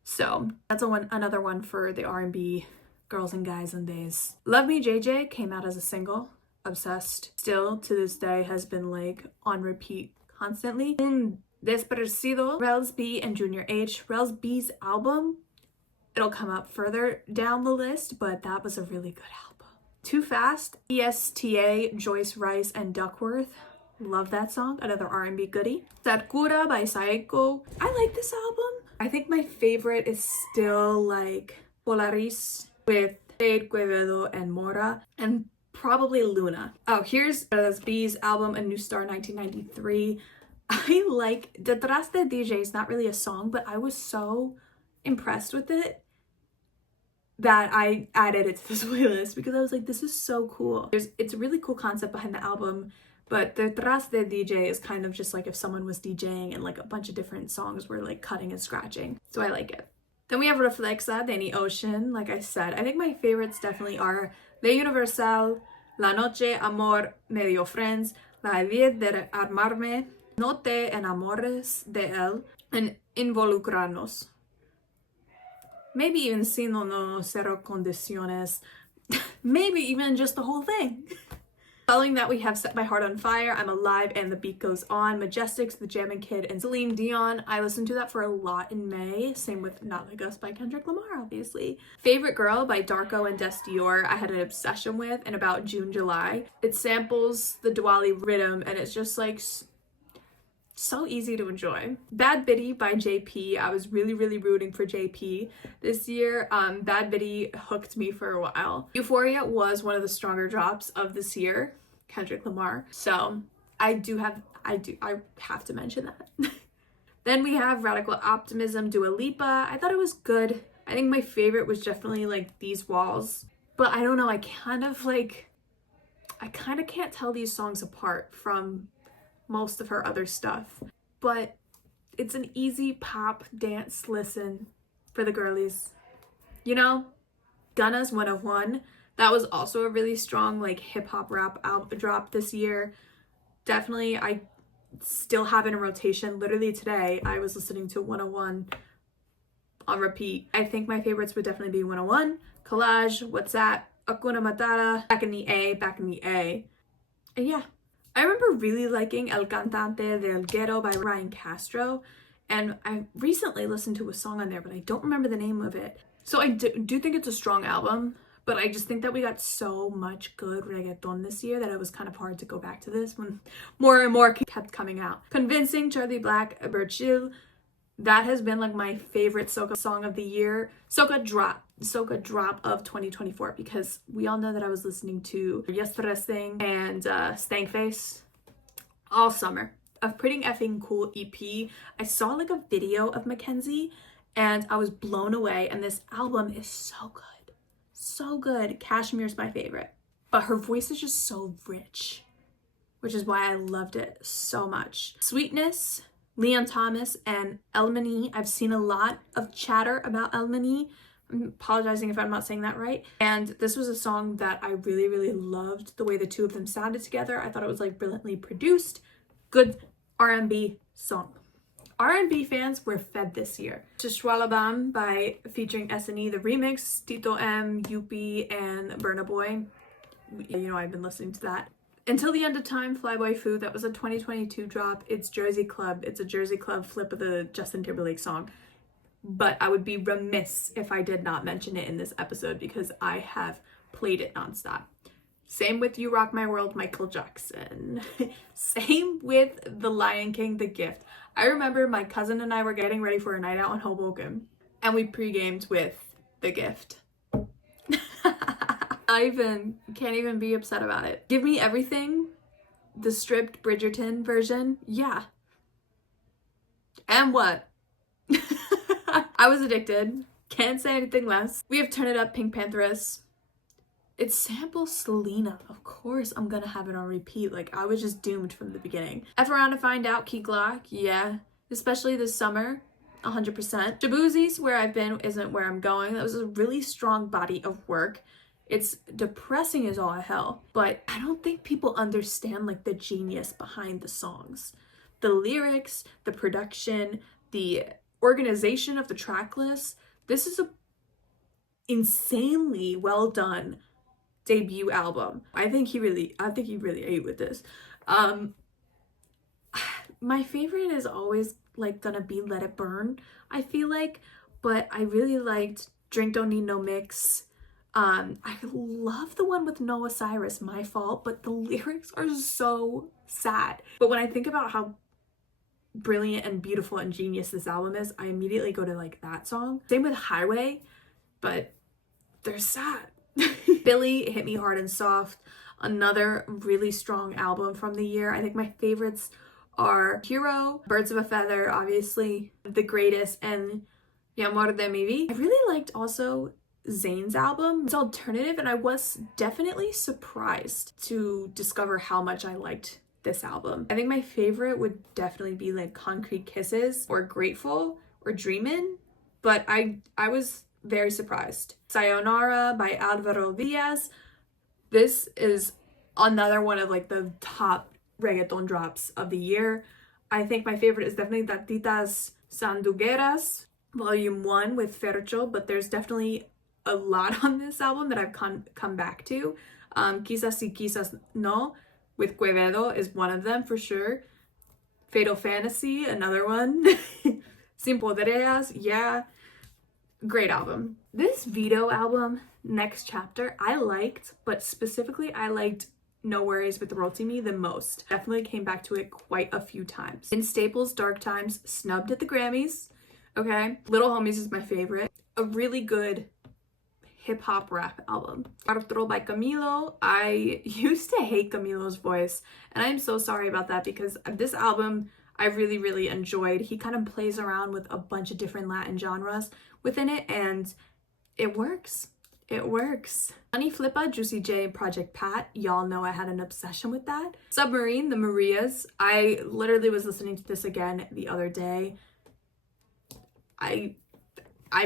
So that's another one for the R&B girls and guys and days. Love Me JJ came out as a single. Obsessed. Still to this day has been like on repeat constantly. Desparecido, Rels B and Junior H. Rels B's album, it'll come up further down the list, but that was a really good album. Too Fast, ESTA, Joyce Rice and Duckworth. Love that song, another R&B goodie. Sarkura by Saeko. I like this album. I think my favorite is still like Polaris with Fade, Quevedo and Mora, and probably Luna. Oh, here's Rels B's album, A New Star 1993. I like Detrás de DJ is not really a song, but I was so impressed with it that I added it to this playlist because I was like, this is so cool. It's a really cool concept behind the album, but Detrás de DJ is kind of just like if someone was DJing and like a bunch of different songs were like cutting and scratching. So I like it. Then we have Reflexa, Danny Ocean. Like I said, I think my favorites definitely are Le Universal, La Noche, Amor, Medio Friends, La Idea de Armarme, No Te Enamores de Él, and Involucrarnos. maybe even Si No No Cero Condiciones, maybe even just the whole thing. Following that, we have Set My Heart on Fire, I'm Alive, and The Beat Goes On, Majestics, The Jammin' Kid, and Celine Dion. I listened to that for a lot in May. Same with Not Like Us by Kendrick Lamar, obviously. Favorite Girl by Darko and Des Dior, I had an obsession with in about June, July. It samples the Diwali rhythm, and it's just like so easy to enjoy. Bad Biddy by JP. I was really rooting for JP this year. Bad Biddy hooked me for a while. Euphoria was one of the stronger drops of this year, Kendrick Lamar. So I have to mention that. Then we have Radical Optimism, Dua Lipa. I thought it was good. I think my favorite was definitely like These Walls. But I don't know, I kind of can't tell these songs apart from most of her other stuff, but it's an easy pop dance listen for the girlies, you know. Gunna's 101, that was also a really strong like hip-hop rap album drop this year. Definitely, I still have it in rotation. Literally today I was listening to 101 on repeat. I think my favorites would definitely be 101, Collage, What's That, Hakuna Matata, Back in the A, and yeah. I remember really liking El Cantante del Ghetto by Ryan Castro, and I recently listened to a song on there, but I don't remember the name of it. So I do think it's a strong album, but I just think that we got so much good reggaeton this year that it was kind of hard to go back to this when more and more kept coming out. Convincing, Charlie Black, Birchill, that has been like my favorite soca song of the year. Soca drop of 2024, because we all know that I was listening to Yesterday and Stank Face all summer. A Pretty Effing Cool EP. I saw like a video of Mackenzie and I was blown away, and this album is so good. So good. Cashmere's my favorite. But her voice is just so rich, which is why I loved it so much. Sweetness, Leon Thomas, and Elmani. I've seen a lot of chatter about Elmani. I'm apologizing if I'm not saying that right. And this was a song that I really loved the way the two of them sounded together. I thought it was like brilliantly produced. Good R&B song. R&B fans were fed this year. Shishwalabam by featuring S&E, the remix, Tito M, Yuppie, and Burna Boy. You know, I've been listening to that. Until the End of Time, Flyboy Fu, that was a 2022 drop. It's Jersey Club. It's a Jersey Club flip of the Justin Timberlake song. But I would be remiss if I did not mention it in this episode because I have played it nonstop. Same with You Rock My World, Michael Jackson. Same with The Lion King, The Gift. I remember my cousin and I were getting ready for a night out in Hoboken, and we pre-gamed with The Gift. Can't even be upset about it. Give Me Everything, the stripped Bridgerton version. Yeah. And what? I was addicted. Can't say anything less. We have Turn It Up, Pink Pantheress. It samples Selena. Of course I'm gonna have it on repeat. Like, I was just doomed from the beginning. F Around to Find Out, Key Glock. Yeah. Especially this summer. 100%. Shabuzi's Where I've Been Isn't Where I'm Going. That was a really strong body of work. It's depressing as all hell, but I don't think people understand like the genius behind the songs. The lyrics, the production, the organization of the track list. This is a insanely well done debut album. I think he really ate with this. My favorite is always like gonna be Let It Burn, I feel like, but I really liked Drink Don't Need No Mix. I love the one with Noah Cyrus, My Fault, but the lyrics are so sad. But when I think about how brilliant and beautiful and genius this album is, I immediately go to like that song. Same with Highway, but they're sad. Billy, Hit Me Hard and Soft, another really strong album from the year. I think my favorites are Hero, Birds of a Feather, obviously, The Greatest, and Mi Amor de Mi Vida. I really liked also Zayn's album. It's alternative, and I was definitely surprised to discover how much I liked this album. I think my favorite would definitely be like Concrete Kisses or Grateful or Dreamin', but I was very surprised. Sayonara by Alvaro Diaz. This is another one of like the top reggaeton drops of the year. I think my favorite is definitely Tatitas Sandugueras. Volume 1 with Fercho, but there's definitely a lot on this album that I've come back to. Quizás sí, quizás no with Quevedo is one of them for sure. Fatal Fantasy, another one. Sin Podereas, yeah. Great album. This Vito album, Next Chapter, I liked, but specifically I liked No Worries with Rotimi the most. Definitely came back to it quite a few times. In Staples, Dark Times, snubbed at the Grammys. Okay. Little Homies is my favorite. A really good hip-hop rap album. Arturo by Camilo. I used to hate Camilo's voice, and I'm so sorry about that because this album I really, really enjoyed. He kind of plays around with a bunch of different Latin genres within it, and it works. It works. Honey Flippa, Juicy J, Project Pat. Y'all know I had an obsession with that. Submarine, The Marias. I literally was listening to this again the other day. I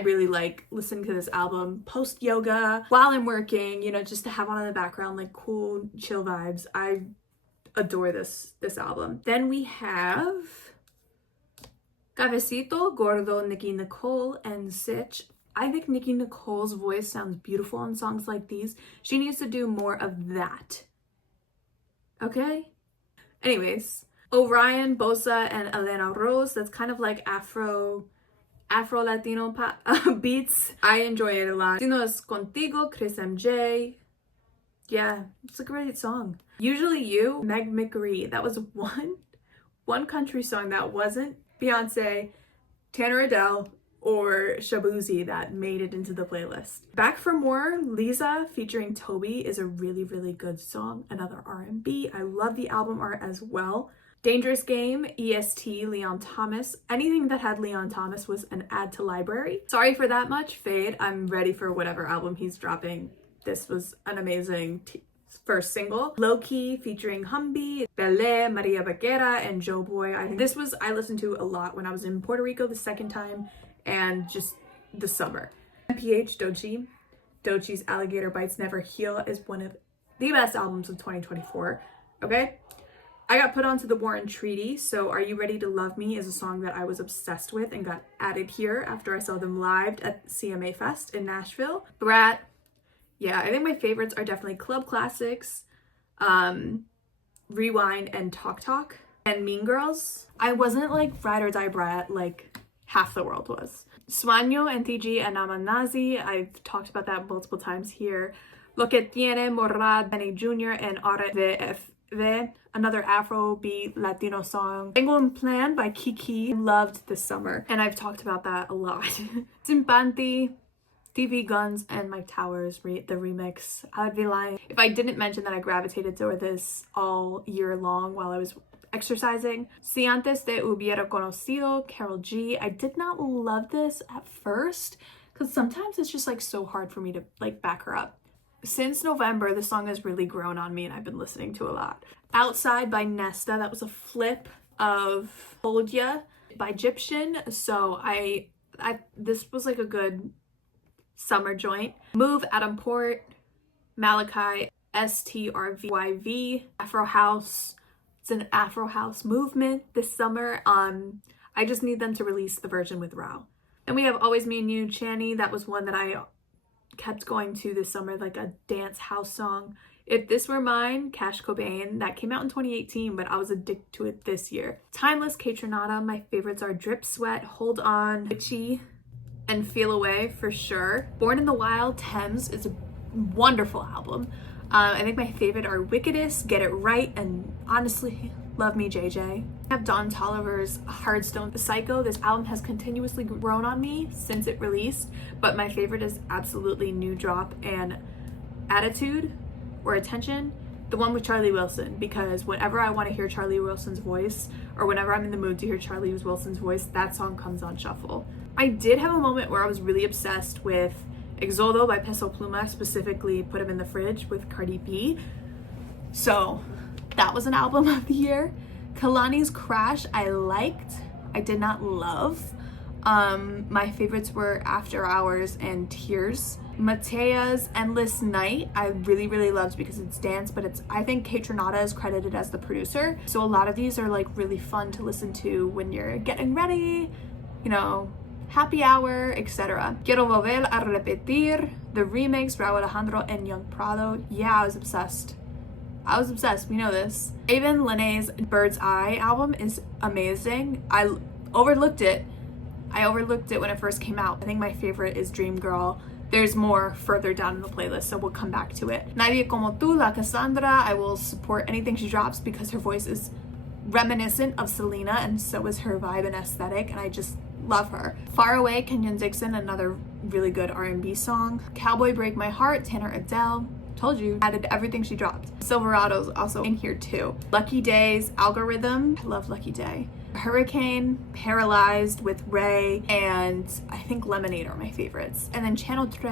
really like listening to this album post yoga while I'm working, you know, just to have on in the background, like cool, chill vibes. I adore this album. Then we have Cafecito, Gordo, Nicki Nicole, and Sitch. I think Nicki Nicole's voice sounds beautiful on songs like these. She needs to do more of that. Okay? Anyways, Orion, Bosa, and Elena Rose. That's kind of like Afro-Latino beats. I enjoy it a lot. Si No Es Contigo, Chris MJ. Yeah, it's a great song. Usually You, Meg McRee. That was one country song that wasn't Beyonce, Tanner Adele, or Shabuzi that made it into the playlist. Back for More, Lisa featuring Toby is a really, really good song. Another R&B. I love the album art as well. Dangerous Game, EST, Leon Thomas. Anything that had Leon Thomas was an add to library. Sorry for That Much, Fade. I'm ready for whatever album he's dropping. This was an amazing first single. Low Key featuring Humby, Belé, Maria Becerra, and Joe Boy. I listened to a lot when I was in Puerto Rico the second time and just the summer. MPH, Doechii. Doechii's Alligator Bites Never Heal is one of the best albums of 2024. Okay? I got put onto the War and Treaty, so Are You Ready to Love Me is a song that I was obsessed with and got added here after I saw them live at CMA Fest in Nashville. Brat. Yeah, I think my favorites are definitely Club Classics, Rewind, and Talk Talk. And Mean Girls. I wasn't like Ride or Die Brat like half the world was. Sueño, NTG, and Amanazi. I've talked about that multiple times here. Lo Que Tiene, Morad, Benny Jr., and Ahora VFV, another Afrobeat Latino song. Tengo Un Plan by Kiki. Loved This Summer, and I've talked about that a lot. Timpanti, TV Guns, and Mike Towers, the remix. I'd be lying if I didn't mention that I gravitated toward this all year long while I was exercising. Si Antes Te Hubiera Conocido, Karol G. I did not love this at first because sometimes it's just like so hard for me to like back her up. Since November, the song has really grown on me and I've been listening to a lot. Outside by Nesta, that was a flip of Hold Ya by Egyptian. So this was like a good summer joint. Move, Adam Port, Malachi, STRVYV, Afro House. It's an Afro House movement this summer. I just need them to release the version with Rao. And we have Always Me and You, Channy. That was one that I kept going to this summer, like a dance house song. If This Were Mine, Cash Cobain. That came out in 2018, but I was addicted to it this year. Timeless, Kaytranada. My favorites are Drip Sweat, Hold On, Witchy, and Feel Away for sure. Born in the Wild, Thames is a wonderful album. I think my favorite are Wickedest, Get It Right, and honestly, Love Me JJ. I have Don Toliver's Heartstone Psycho. This album has continuously grown on me since it released, but my favorite is absolutely New Drop and Attitude or Attention, the one with Charlie Wilson, because whenever I want to hear Charlie Wilson's voice or whenever I'm in the mood to hear Charlie Wilson's voice, that song comes on shuffle. I did have a moment where I was really obsessed with Exodo by Peso Pluma, specifically Put Him in the Fridge with Cardi B. So that was an album of the year. Kalani's Crash I liked. I did not love. My favorites were After Hours and Tears. Matea's Endless Night I really, really loved because it's dance, but I think Kaytranada is credited as the producer. So a lot of these are like really fun to listen to when you're getting ready, you know, Happy Hour, etc. Quiero volver a repetir, the remix, Raúl Alejandro and Young Prado. Yeah, I was obsessed. We know this. Aven Lene's Bird's Eye album is amazing. I overlooked it when it first came out. I think my favorite is Dream Girl. There's more further down in the playlist, so we'll come back to it. Nadie Como Tú, La Cassandra. I will support anything she drops because her voice is reminiscent of Selena, and so is her vibe and aesthetic, and I just love her. Far Away, Kenyon Dixon, another really good R&B song. Cowboy Break My Heart, Tanner Adele. Told you, added everything she dropped. Silverado's also in here too. Lucky Days, Algorithm. I love Lucky Day. Hurricane, Paralyzed with Ray, and I think Lemonade are my favorites. And then Channel 3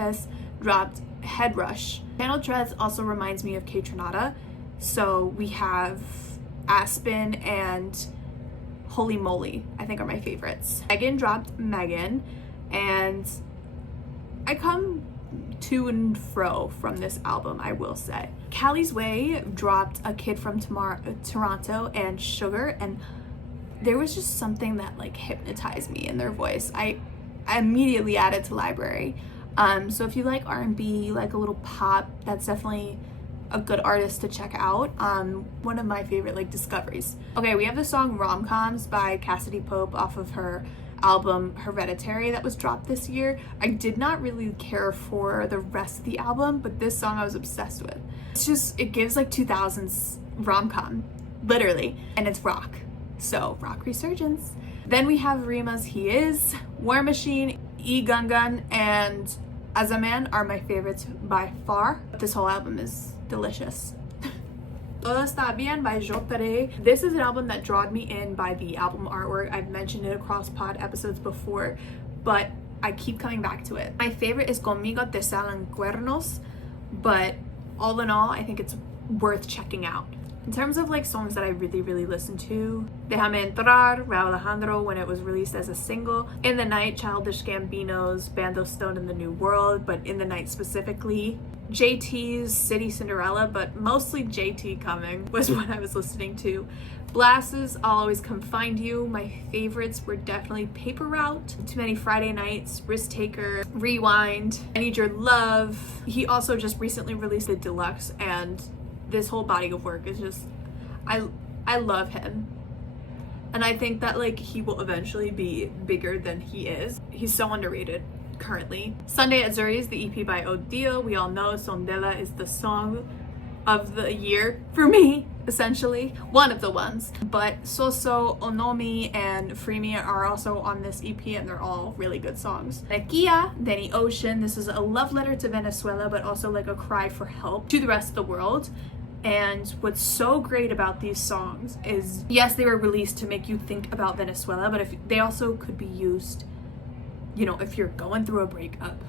dropped Head Rush. Channel 3 also reminds me of K-Tronada. So we have Aspen and Holy Moly, I think are my favorites. Megan dropped Megan, and I come to and fro from this album, I will say. Callie's Way dropped A Kid from Toronto and Sugar, and there was just something that like hypnotized me in their voice. I immediately added to library. So if you like R&B, like a little pop, that's definitely a good artist to check out. One of my favorite like discoveries. Okay, we have the song Rom-Coms by Cassidy Pope off of her album Hereditary that was dropped this year. I did not really care for the rest of the album, but this song I was obsessed with. It gives like 2000s rom-com, literally, and it's rock. So rock resurgence. Then we have Rima's He Is, War Machine, E Gungun, and As a Man are my favorites by far. This whole album is delicious. Todo Está Bien by Jotaré. This is an album that drawed me in by the album artwork. I've mentioned it across pod episodes before, but I keep coming back to it. My favorite is Conmigo Te Salen Cuernos, but all in all, I think it's worth checking out. In terms of like songs that I really listen to, Déjame Entrar, Raúl Alejandro when it was released as a single. In the Night, Childish Gambino's Bando Stone in the New World, but In the Night specifically. JT's City Cinderella, but mostly JT Coming was what I was listening to. Blast's I'll Always Come Find You. My favorites were definitely Paper Route, Too Many Friday Nights, Risk Taker, Rewind, I Need Your Love. He also just recently released a deluxe, and this whole body of work is just, I love him. And I think that like he will eventually be bigger than he is. He's so underrated currently. Sunday at Zuri's, the EP by Odio. We all know Sondela is the song of the year for me, essentially. One of the ones. But Soso, Onomi, and Free Me are also on this EP, and they're all really good songs. Nekia, Danny Ocean. This is a love letter to Venezuela, but also like a cry for help to the rest of the world. And what's so great about these songs is, yes, they were released to make you think about Venezuela, but if they also could be used, you know, if you're going through a breakup,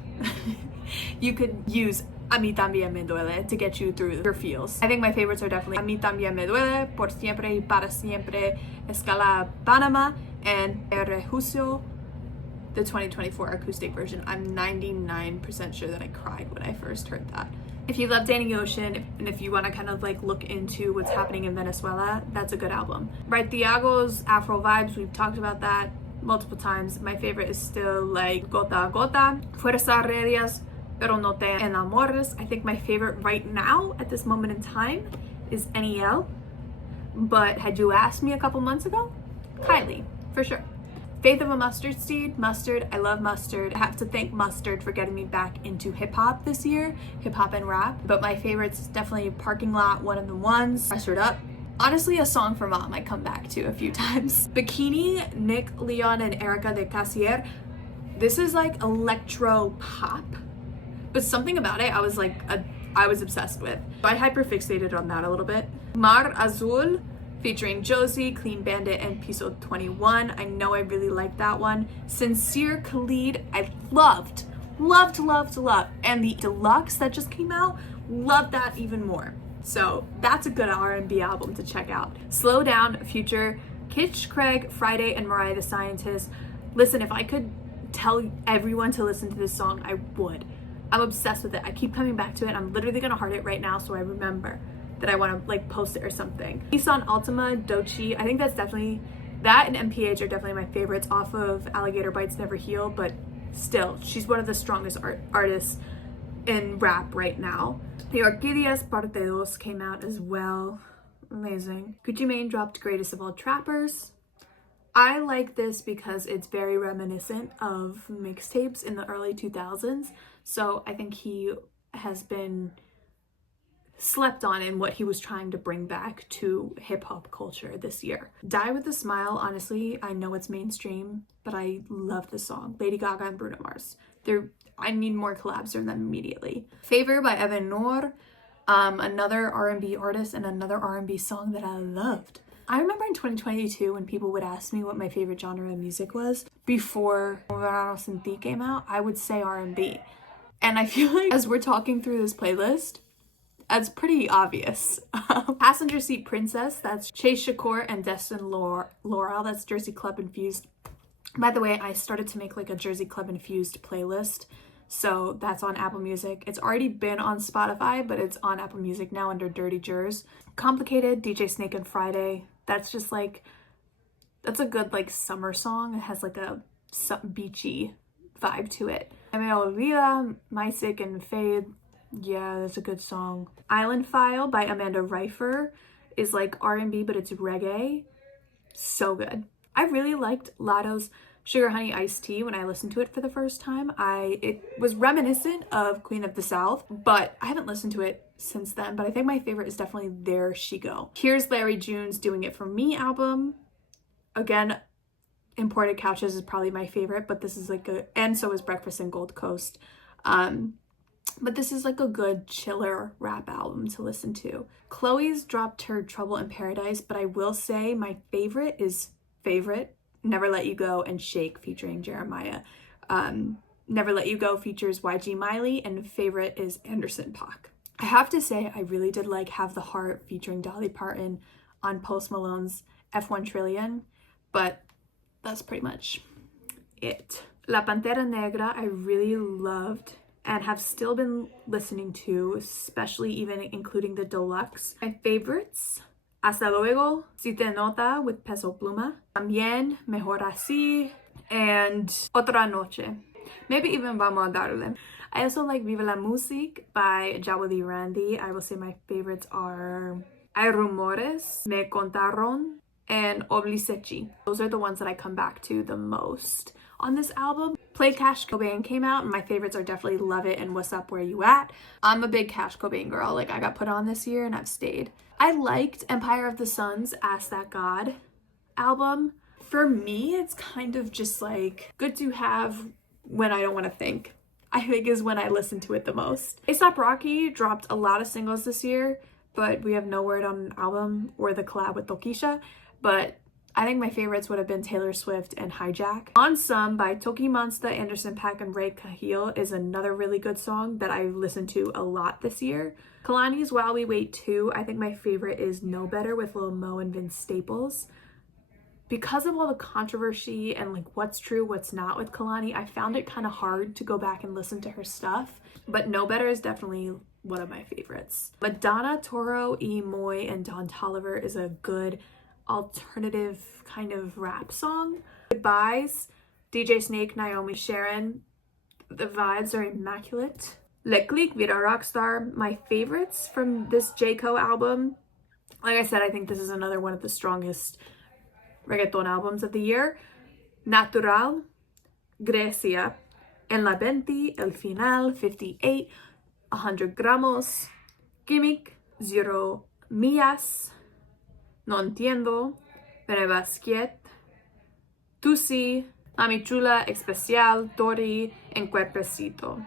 you could use A mí también me duele to get you through your feels. I think my favorites are definitely A mí también me duele, Por siempre y para siempre, Escala Panama, and Refugio, the 2024 acoustic version. I'm 99% sure that I cried when I first heard that. If you love Danny Ocean, and if you want to kind of like look into what's happening in Venezuela, that's a good album. Right, Thiago's Afro Vibes, we've talked about that multiple times. My favorite is still like Gota a Gota, Fuerza Redias, Pero No Te Enamores. I think my favorite right now at this moment in time is NEL, but had you asked me a couple months ago, Kylie, for sure. Faith of a Mustard Seed, Mustard, I love Mustard. I have to thank Mustard for getting me back into hip-hop this year, hip-hop and rap, but my favorites is definitely Parking Lot, One of the Ones, Pressured Up. Honestly, A Song for Mom I come back to a few times. Bikini, Nick, Leon, and Erica de Cassier. This is like electro pop, but something about it I was obsessed with. I hyperfixated on that a little bit. Mar Azul, featuring Josie, Clean Bandit, and Piso 21. I know I really liked that one. Sincere Khalid, I loved. And the deluxe that just came out, loved that even more. So that's a good R&B album to check out. Slow Down, Future, Kitsch Craig, Friday, and Mariah the Scientist. Listen, if I could tell everyone to listen to this song, I would. I'm obsessed with it. I keep coming back to it. I'm literally gonna heart it right now so I remember that I want to like post it or something. Nissan Altima, Dochi, I think that's definitely That and MPH are definitely my favorites off of Alligator Bites Never Heal, but still, she's one of the strongest artists in rap right now. The Orquídeas Parte 2 came out as well. Amazing. Gucci Mane dropped Greatest of All Trappers. I like this because it's very reminiscent of mixtapes in the early 2000s. So I think he has been slept on in what he was trying to bring back to hip-hop culture this year. Die With a Smile, honestly, I know it's mainstream, but I love the song. Lady Gaga and Bruno Mars. I need more collabs from them immediately. Favor by Evan Noor, another R&B artist and another R&B song that I loved. I remember in 2022 when people would ask me what my favorite genre of music was, before Verano Sin Ti came out, I would say R&B. And I feel like as we're talking through this playlist, that's pretty obvious. Passenger Seat Princess, that's Chase Shakur and Destin Laurel, that's Jersey Club Infused. By the way, I started to make like a Jersey Club Infused playlist, so that's on Apple Music. It's already been on Spotify, but it's on Apple Music now under Dirty Jers. Complicated, DJ Snake and Friday. That's just like, that's a good like summer song. It has like a beachy vibe to it. Me Olvida, Mystic and Fade. Yeah, that's a good song. Island File by Amanda Reifer is like R&B, but it's reggae. So good. I really liked Latto's Sugar Honey Iced Tea when I listened to it for the first time. It was reminiscent of Queen of the South, but I haven't listened to it since then. But I think my favorite is definitely There She Go. Here's Larry June's Doing It For Me album. Again, Imported Couches is probably my favorite, but this is like and so is Breakfast in Gold Coast. But this is like a good chiller rap album to listen to. Chloe's dropped her Trouble in Paradise, but I will say my favorite is Never Let You Go and Shake featuring Jeremiah. Never Let You Go features YG Miley, and favorite is Anderson .Paak. I have to say I really did like Have the Heart featuring Dolly Parton on Post Malone's F1 Trillion, but that's pretty much it. La Pantera Negra I really loved and have still been listening to, especially even including the deluxe. My favorites: Hasta Luego, Si Te Nota with Peso Pluma, También, Mejor Así, and Otra Noche. Maybe even Vamos a Darle. I also like Viva la Music by Jawali Randy. I will say my favorites are Hay Rumores, Me Contaron, and Oblisechi. Those are the ones that I come back to the most on this album. Play Cash Cobain came out, and my favorites are definitely Love It and What's Up Where You At. I'm a big Cash Cobain girl. Like, I got put on this year and I've stayed. I liked Empire of the Sun's Ask That God album. For me, it's kind of just like good to have when I don't want to think, I think is when I listen to it the most. A$AP Rocky dropped a lot of singles this year, but we have no word on an album or the collab with Tokisha. But I think my favorites would have been Taylor Swift and Hijack. On Some by Toki Monsta, Anderson .Paak, and Ray Cahill is another really good song that I listened to a lot this year. Kalani's While We Wait 2, I think my favorite is Know Better with Lil Mo and Vince Staples. Because of all the controversy and like what's true, what's not with Kalani, I found it kind of hard to go back and listen to her stuff. But Know Better is definitely one of my favorites. Madonna, Toro, E. Moy, and Don Toliver is a good alternative kind of rap song. Goodbyes, DJ Snake, Naomi Sharon. The vibes are immaculate. Le Click, Vida Rockstar. My favorites from this J. Cole album. Like I said, I think this is another one of the strongest reggaeton albums of the year. Natural, Grecia, En la 20, El Final, 58, 100 Gramos, Gimmick, Zero Millas, No Entiendo, Benebasquiet, Tusi, Mami Chula, Especial, Tori, and Cuerpecito.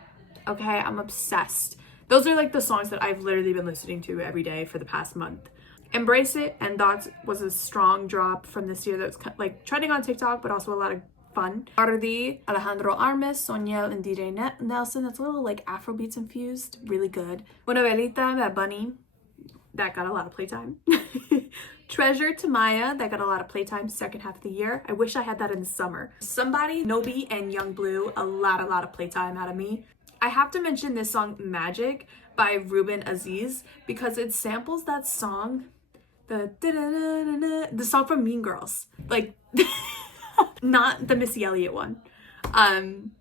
Okay, I'm obsessed. Those are like the songs that I've literally been listening to every day for the past month. Embrace It and Dots was a strong drop from this year that was like trending on TikTok, but also a lot of fun. Ardi, Alejandro Armes, Soniel, and DJ Nelson. That's a little like Afrobeats infused. Really good. Una Velita, Bad Bunny. That got a lot of playtime. Treasure, Tamaya. That got a lot of playtime second half of the year. I wish I had that in the summer. Somebody, Nobi, and Young Blue. A lot of playtime out of me. I have to mention this song Magic by Ruben Aziz because it samples that song the song from Mean Girls, like not the Missy Elliott one.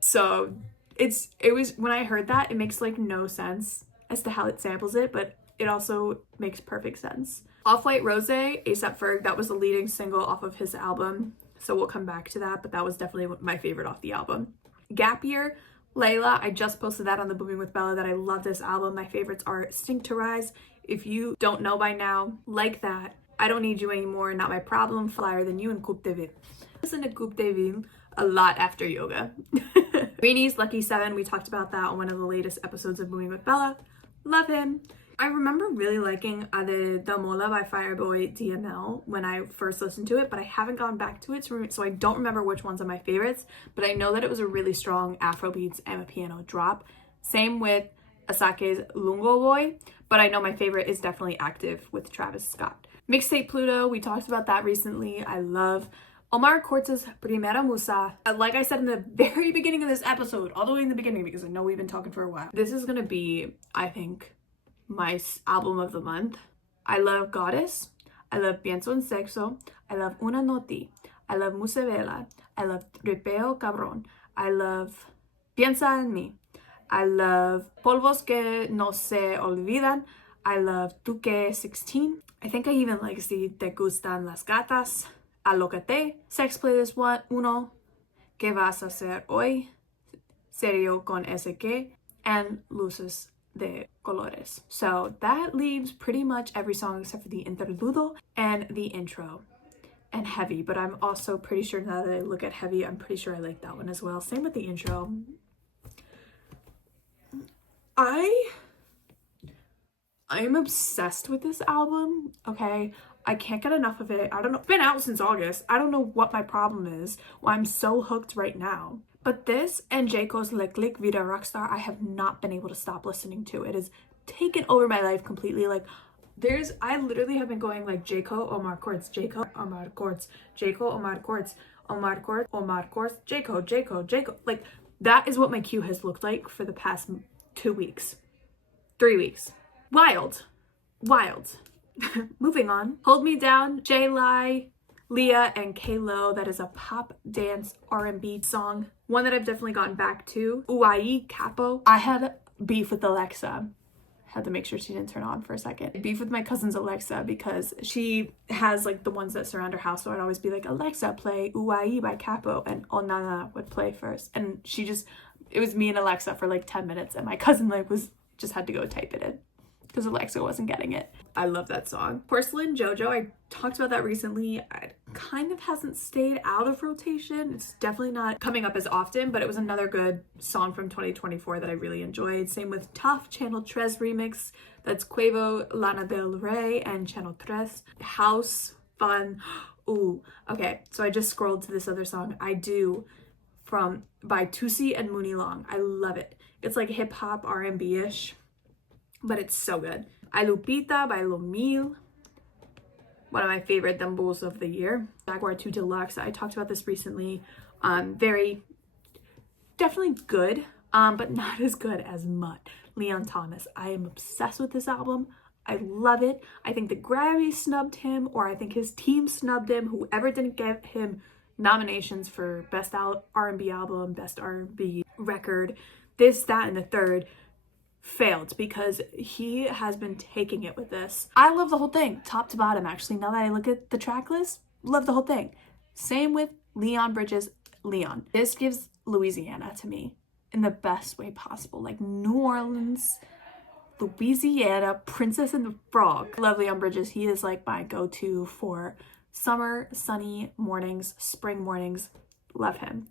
So it was, when I heard that, it makes like no sense as to how it samples it, but it also makes perfect sense. Off-White Rose, A$AP Ferg, that was the leading single off of his album, so we'll come back to that, but that was definitely my favorite off the album. Gap Year, Layla, I just posted that on the Boomin with Bella that I love this album. My favorites are Stink to Rise, If You Don't Know By Now, Like That, I Don't Need You Anymore, Not My Problem, Flyer Than You, and Coupe de Ville. I listen to Coupe de Ville a lot after yoga. Rainy's Lucky 7, we talked about that on one of the latest episodes of Boomin with Bella. Love him. I remember really liking the Mola by Fireboy DML when I first listened to it, but I haven't gone back to it, so I don't remember which ones are my favorites, but I know that it was a really strong Afrobeats and a piano drop. Same with Asake's Lungo Boy, but I know my favorite is definitely Active with Travis Scott. Mixtape Pluto, we talked about that recently. I love Omar Courtz's Primera Musa. Like I said in the very beginning of this episode, all the way in the beginning, because I know we've been talking for a while, this is gonna be, I think, my album of the month. I love Goddess, I love Pienso en Sexo, I love Una Noti, I love Musevela, I love Tripeo Cabrón, I love Piensa en mí, I love Polvos que no se olvidan, I love Tuque 16, I think I even like Si Te Gustan Las Gatas, Alócate, Sex Playlist 1, ¿Qué vas a hacer hoy? Serio con ese que, and Luces de Colores. So that leaves pretty much every song except for the interludo and the intro and Heavy, but I'm also pretty sure now that I look at Heavy, I'm pretty sure I like that one as well. Same with the intro. I'm obsessed with this album, okay? I can't get enough of it. I don't know. It's been out since August. I don't know what my problem is, why I'm so hooked right now. But this and J. Cole's Le Click Vida Rockstar, I have not been able to stop listening to. It has taken over my life completely. Like, I literally have been going like J. Cole, Omar Courtz, J. Cole, Omar Courtz, J. Cole, Omar Courtz, Omar Courtz, Omar Courtz, J. Cole, J. Cole, J. Cole. Like, that is what my queue has looked like for the past 2 weeks, 3 weeks. Wild. Moving on. Hold Me Down, J-Lie, Leah, and K-Lo. That is a pop, dance, R&B song. One that I've definitely gotten back to. Uai, Capo. I had beef with Alexa. Had to make sure she didn't turn on for a second. Beef with my cousin's Alexa because she has like the ones that surround her house, so I'd always be like, Alexa, play Uai by Capo, and Onana would play first. And it was me and Alexa for like 10 minutes, and my cousin just had to go type it in because Alexa wasn't getting it. I love that song. Porcelain Jojo, I talked about that recently. It kind of hasn't stayed out of rotation. It's definitely not coming up as often, but it was another good song from 2024 that I really enjoyed. Same with Tough, Channel Tres remix. That's Quavo, Lana Del Rey, and Channel Tres. House, Fun. Ooh, okay. So I just scrolled to this other song, I Do, by Tusi and Mooney Long. I love it. It's like hip hop R&B-ish, but it's so good. I Lupita by Lomil, one of my favorite dumbos of the year. Jaguar 2 Deluxe, I talked about this recently. Definitely good, but not as good as Mutt. Leon Thomas, I am obsessed with this album. I love it. I think the Grammy snubbed him, or I think his team snubbed him. Whoever didn't give him nominations for Best R&B Album, Best R&B Record, this, that, and the third, failed because he has been taking it with this. I love the whole thing, top to bottom, actually. Now that I look at the track list, love the whole thing. Same with Leon Bridges, Leon. This gives Louisiana to me in the best way possible. Like New Orleans, Louisiana, Princess and the Frog. I love Leon Bridges. He is like my go-to for summer, sunny mornings, spring mornings. Love him.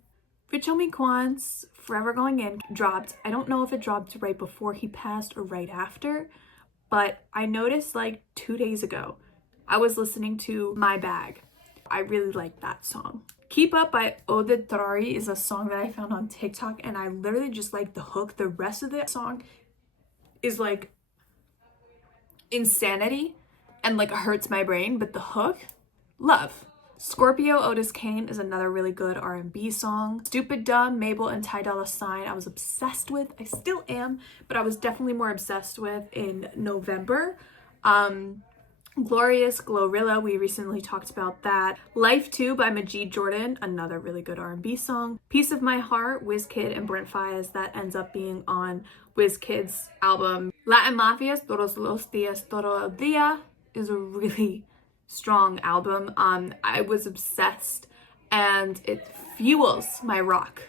Fichomi Kwan's Forever Going In dropped. I don't know if it dropped right before he passed or right after, but I noticed like 2 days ago, I was listening to My Bag. I really like that song. Keep Up by Ode Trari is a song that I found on TikTok, and I literally just like the hook. The rest of the song is like insanity and like hurts my brain, but the hook, love. Scorpio Otis Kane is another really good R&B song. Stupid Dumb, Mabel and Ty Dolla $ign, I was obsessed with. I still am, but I was definitely more obsessed with in November. Glorious, Glorilla, we recently talked about that. Life 2 by Majid Jordan, another really good R&B song. Piece of My Heart, Wizkid and Brent Faiyaz, that ends up being on Wizkid's album. Latin Mafias, Todos los Días, Todo el Día is a really strong album. I was obsessed and it fuels my rock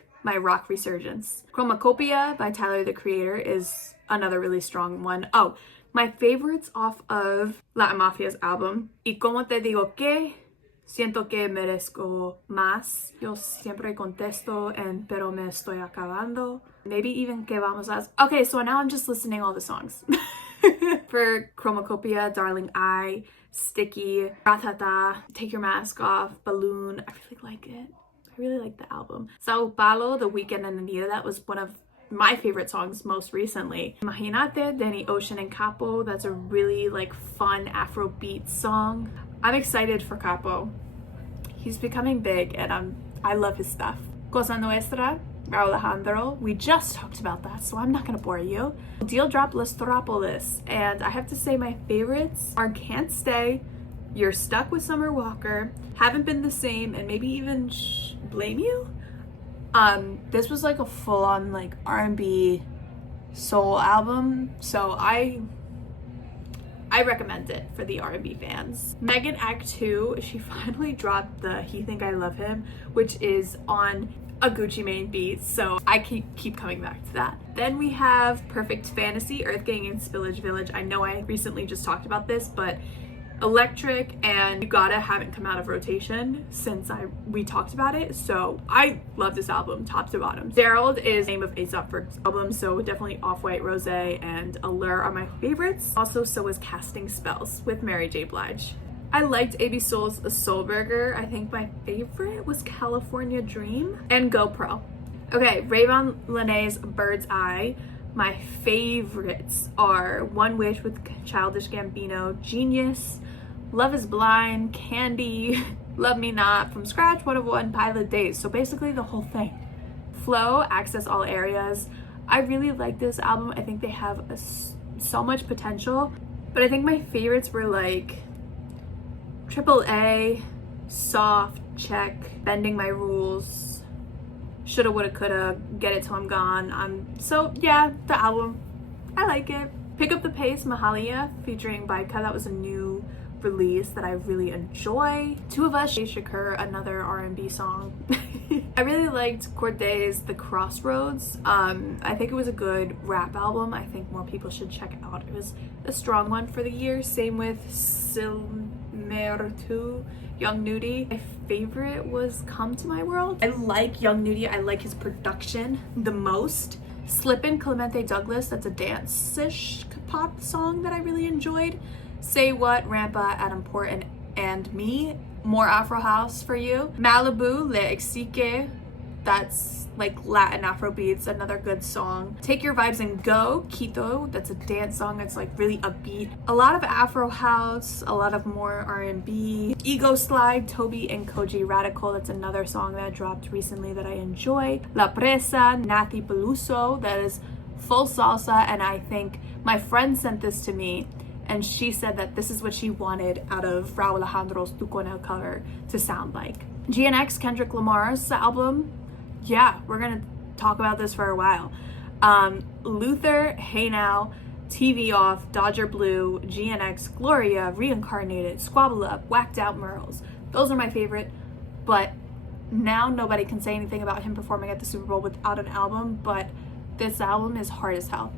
resurgence. Chromacopia by Tyler, the Creator is another really strong one. Oh, my favorites off of Latin Mafia's album, Y Como Te Digo Que, Siento Que Merezco Más, Yo Siempre Contesto, and Pero Me Estoy Acabando, maybe even Que Vamos a... Okay, so now I'm just listening all the songs. For Chromacopia, Darling I, Sticky, Ratata, Take Your Mask Off, Balloon, I really like it. I really like the album. Sao Paulo, The Weeknd and Anita, that was one of my favorite songs most recently. Imagínate, Danny Ocean and Capo, that's a really like fun Afrobeat song. I'm excited for Capo. He's becoming big and I love his stuff. Cosa Nuestra, Raul Alejandro, we just talked about that, so I'm not gonna bore you. Deal Drop Lestropolis, and I have to say my favorites are Can't Stay, You're Stuck with Summer Walker, Haven't Been the Same, and maybe even Blame You? This was like a full-on like R&B soul album, so I recommend it for the R&B fans. Megan Act 2, she finally dropped the He Think I Love Him, which is on a Gucci Mane beat, so I keep coming back to that. Then we have Perfect Fantasy, Earth Gang and Spillage Village. I know I recently just talked about this, but Electric and You Gotta haven't come out of rotation since we talked about it, so I love this album top to bottom. Gerald is the name of A$AP Ferg's album, so definitely Off-White, Rosé, and Allure are my favorites. Also, so is Casting Spells with Mary J. Blige. I liked AB Soul's A Soul Burger. I think my favorite was California Dream and GoPro. Okay, Rayvon Lenae's Bird's Eye. My favorites are One Wish with Childish Gambino, Genius, Love is Blind, Candy, Love Me Not, From Scratch, 101, Pilot Days. So basically the whole thing. Flow, Access All Areas. I really like this album. I think they have so much potential. But I think my favorites were like AAA, Soft, Check, Bending My Rules, Shoulda, Woulda, Coulda, Get It Till I'm Gone. So yeah, the album, I like it. Pick Up the Pace, Mahalia, featuring Baika. That was a new release that I really enjoy. Two of Us, Shakur, another R&B song. I really liked Cordae's The Crossroads. I think it was a good rap album. I think more people should check it out. It was a strong one for the year. Same with Silmer 2, Young Nudie. My favorite was Come to My World. I like Young Nudie. I like his production the most. Slippin', Clemente Douglas, that's a dance-ish pop song that I really enjoyed. Say What, Rampa, Adam Port, and Me, more Afro House for you. Malibu, Le Exique, that's like Latin Afro beats, another good song. Take Your Vibes and Go, Quito, that's a dance song, it's like really upbeat. A lot of Afro House, a lot of more R&B. Ego Slide, Toby and Koji Radical, that's another song that dropped recently that I enjoy. La Presa, Nathy Peluso, that is full salsa, and I think my friend sent this to me and she said that this is what she wanted out of Raul Alejandro's Tu Con El cover to sound like. GNX, Kendrick Lamar's album, yeah, we're gonna talk about this for a while. Luther, Hey Now, TV Off, Dodger Blue, GNX, Gloria, Reincarnated, Squabble Up, Whacked Out Merles. Those are my favorite, but now nobody can say anything about him performing at the Super Bowl without an album, but this album is hard as hell.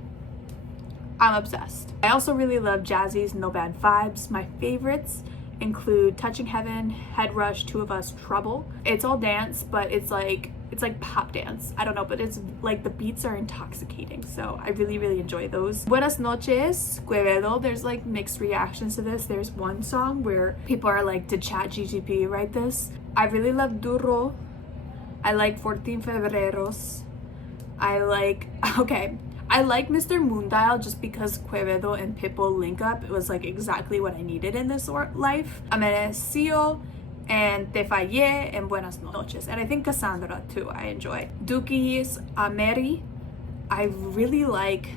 I'm obsessed. I also really love Jazzy's No Bad Vibes. My favorites include Touching Heaven, Head Rush, Two of Us, Trouble. It's all dance, but it's like pop dance. I don't know, but it's like the beats are intoxicating, so I really enjoy those. Buenas Noches, Quevedo. There's like mixed reactions to this. There's one song where people are like, did ChatGPT write this? I really love Duro. I like 14 Febreros. I like Mr. Moondial just because Quevedo and Pitbull link up. It was like exactly what I needed in this life. Amanecio and Te Fallé and Buenas Noches. And I think Cassandra too, I enjoy. Dookie's Ameri. I really like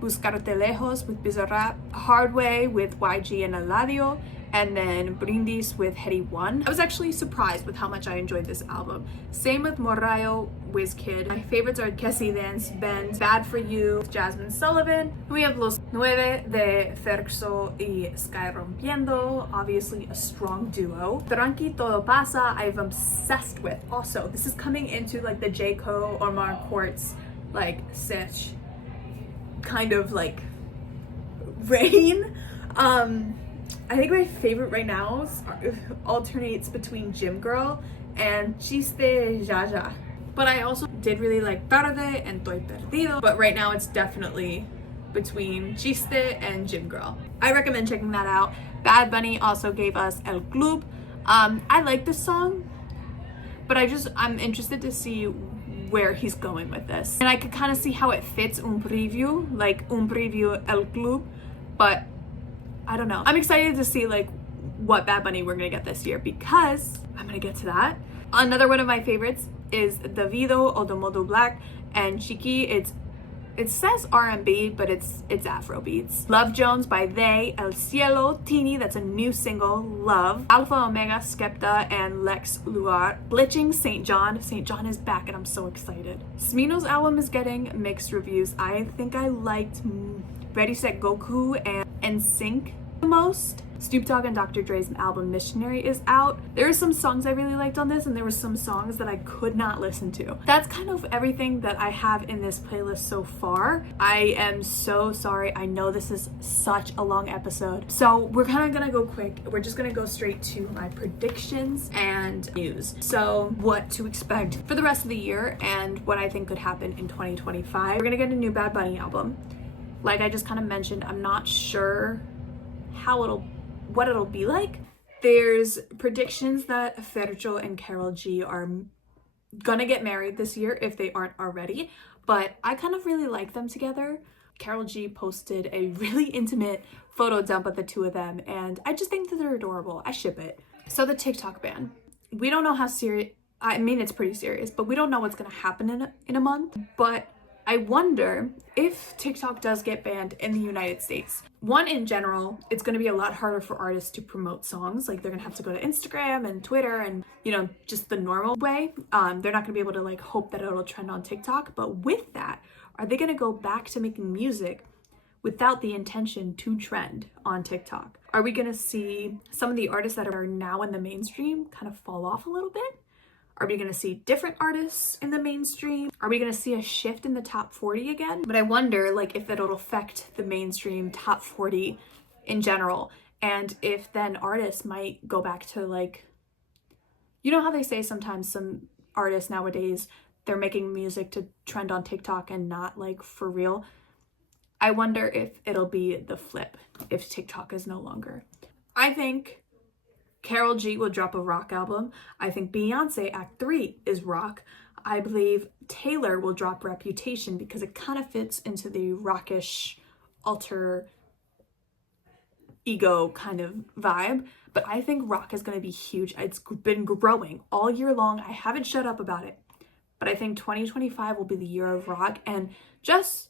Buscarte Lejos with Bizarrap, Hard Way with YG and Eladio, and then Brindis with Heady One. I was actually surprised with how much I enjoyed this album. Same with Morrayo, Wizkid. My favorites are Kessie Dance, Benz, Bad For You, Jasmine Sullivan. We have Los Nueve de Ferxo y Sky Rompiendo, obviously a strong duo. Tranqui Todo Pasa, I'm obsessed with. Also, this is coming into like the J. Cole or Omar Quartz like Sech kind of like reign. I think my favorite right now alternates between Gym Girl and Chiste Jaja. But I also did really like Tarde and Toy Perdido. But right now it's definitely between Chiste and Gym Girl. I recommend checking that out. Bad Bunny also gave us El Club. I like this song, but I'm interested to see where he's going with this. And I could kind of see how it fits Un Preview, like Un Preview El Club, but I don't know. I'm excited to see like what Bad Bunny we're gonna get this year, because I'm gonna get to that. Another one of my favorites is Davido o de Modo Black and Chiqui. It says R&B, but it's Afro beats. Love Jones by They, El Cielo, Teeny, that's a new single, Love, Alpha Omega, Skepta, and Lex Luar. Glitching, St. John. St. John is back and I'm so excited. Smino's album is getting mixed reviews. I think I liked Ready Set Goku and NSYNC the most. Snoop Dogg and Dr. Dre's album Missionary is out. There are some songs I really liked on this, and there were some songs that I could not listen to. That's kind of everything that I have in this playlist so far. I am so sorry. I know this is such a long episode, so we're kind of gonna go quick. We're just gonna go straight to my predictions and news. So what to expect for the rest of the year and what I think could happen in 2025. We're gonna get a new Bad Bunny album. Like I just kind of mentioned, I'm not sure what it'll be like. There's predictions that Fercho and Karol G are gonna get married this year if they aren't already, but I kind of really like them together. Karol G posted a really intimate photo dump of the two of them, and I just think that they're adorable. I ship it. So the TikTok ban. We don't know how serious, I mean it's pretty serious, but we don't know what's gonna happen in a month. But I wonder if TikTok does get banned in the United States. One, in general, it's going to be a lot harder for artists to promote songs. Like they're going to have to go to Instagram and Twitter and, you know, just the normal way. They're not going to be able to like hope that it'll trend on TikTok. But with that, are they going to go back to making music without the intention to trend on TikTok? Are we going to see some of the artists that are now in the mainstream kind of fall off a little bit? Are we going to see different artists in the mainstream? Are we going to see a shift in the top 40 again? But I wonder like if it'll affect the mainstream top 40 in general, and if then artists might go back to like, you know how they say sometimes some artists nowadays, they're making music to trend on TikTok and not like for real. I wonder if it'll be the flip if TikTok is no longer. I think Karol G will drop a rock album. I think Beyonce Act 3 is rock. I believe Taylor will drop Reputation because it kind of fits into the rockish alter ego kind of vibe. But I think rock is going to be huge. It's been growing all year long. I haven't shut up about it. But I think 2025 will be the year of rock. And just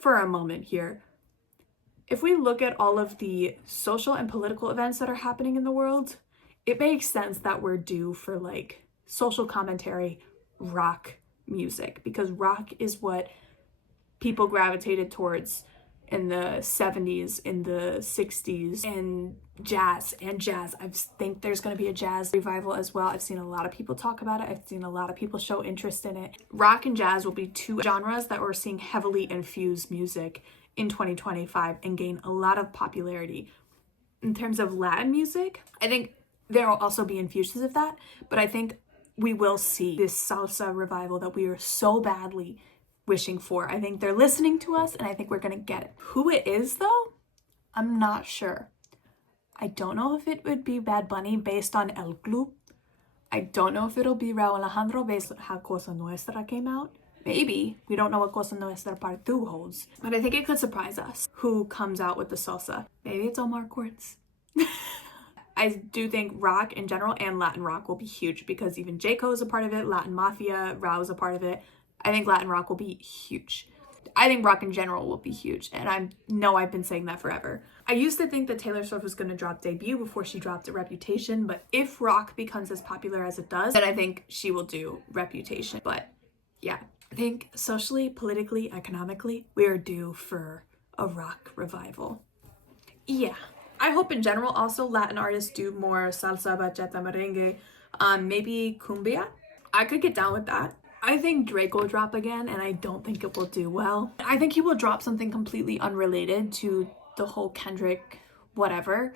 for a moment here, if we look at all of the social and political events that are happening in the world, it makes sense that we're due for like social commentary rock music, because rock is what people gravitated towards in the 70s, in the 60s, and jazz. I think there's going to be a jazz revival as well. I've seen a lot of people talk about it. I've seen a lot of people show interest in it. Rock and jazz will be two genres that we're seeing heavily infused music in 2025 and gain a lot of popularity. In terms of Latin music, I think there will also be infusions of that, but I think we will see this salsa revival that we are so badly wishing for. I think they're listening to us, and I think we're gonna get it. Who it is though, I'm not sure. I don't know if it would be Bad Bunny based on El Club. I don't know if it'll be Raúl Alejandro based on how Cosa Nuestra came out. Maybe. We don't know what Cosa Nuestra Part 2 holds. But I think it could surprise us who comes out with the salsa. Maybe it's Omar Quartz. I do think rock in general and Latin rock will be huge, because even J. Cole is a part of it, Latin Mafia, Rao is a part of it. I think Latin rock will be huge. I think rock in general will be huge, and I've been saying that forever. I used to think that Taylor Swift was going to drop Debut before she dropped Reputation, but if rock becomes as popular as it does, then I think she will do Reputation. But yeah, I think socially, politically, economically, we are due for a rock revival. Yeah. I hope in general also Latin artists do more salsa, bachata, merengue, maybe cumbia. I could get down with that. I think Drake will drop again, and I don't think it will do well. I think he will drop something completely unrelated to the whole Kendrick whatever,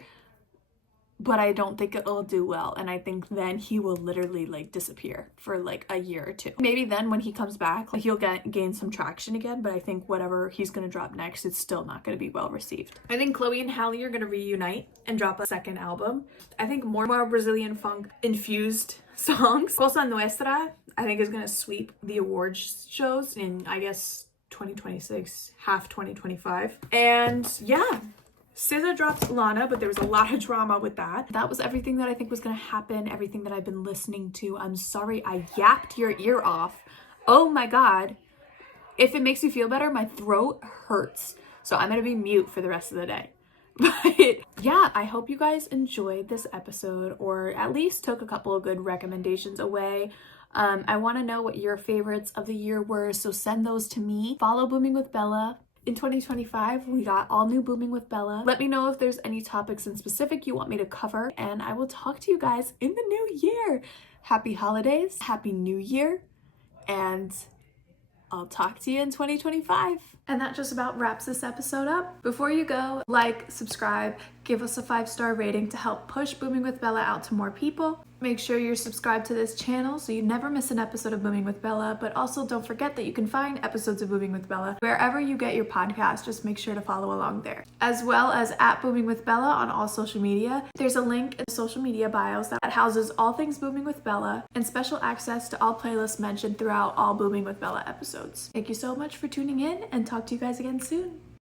but I don't think it'll do well, and I think then he will literally like disappear for like a year or two. Maybe then when he comes back, like, he'll gain some traction again, but I think whatever he's gonna drop next, it's still not gonna be well received. I think Chloe and Halle are gonna reunite and drop a second album. I think more Brazilian funk infused songs. Cosa Nuestra, I think, is gonna sweep the awards shows in, I guess, 2026, half 2025. And yeah, SZA dropped Lana, but there was a lot of drama with that. That was everything that I think was gonna happen, everything that I've been listening to. I'm sorry I yapped your ear off. Oh my God. If it makes you feel better, my throat hurts. So I'm gonna be mute for the rest of the day. But yeah, I hope you guys enjoyed this episode, or at least took a couple of good recommendations away. I wanna know what your favorites of the year were, so send those to me. Follow Booming with Bella. In 2025, we got all new Booming with Bella. Let me know if there's any topics in specific you want me to cover, and I will talk to you guys in the new year. Happy holidays, happy new year, and I'll talk to you in 2025. And that just about wraps this episode up. Before you go, like, subscribe, give us a 5-star rating to help push Booming with Bella out to more people. Make sure you're subscribed to this channel so you never miss an episode of Booming with Bella, but also don't forget that you can find episodes of Booming with Bella wherever you get your podcast. Just make sure to follow along there. As well as at Booming with Bella on all social media. There's a link in the social media bios that houses all things Booming with Bella and special access to all playlists mentioned throughout all Booming with Bella episodes. Thank you so much for tuning in, and talk to you guys again soon.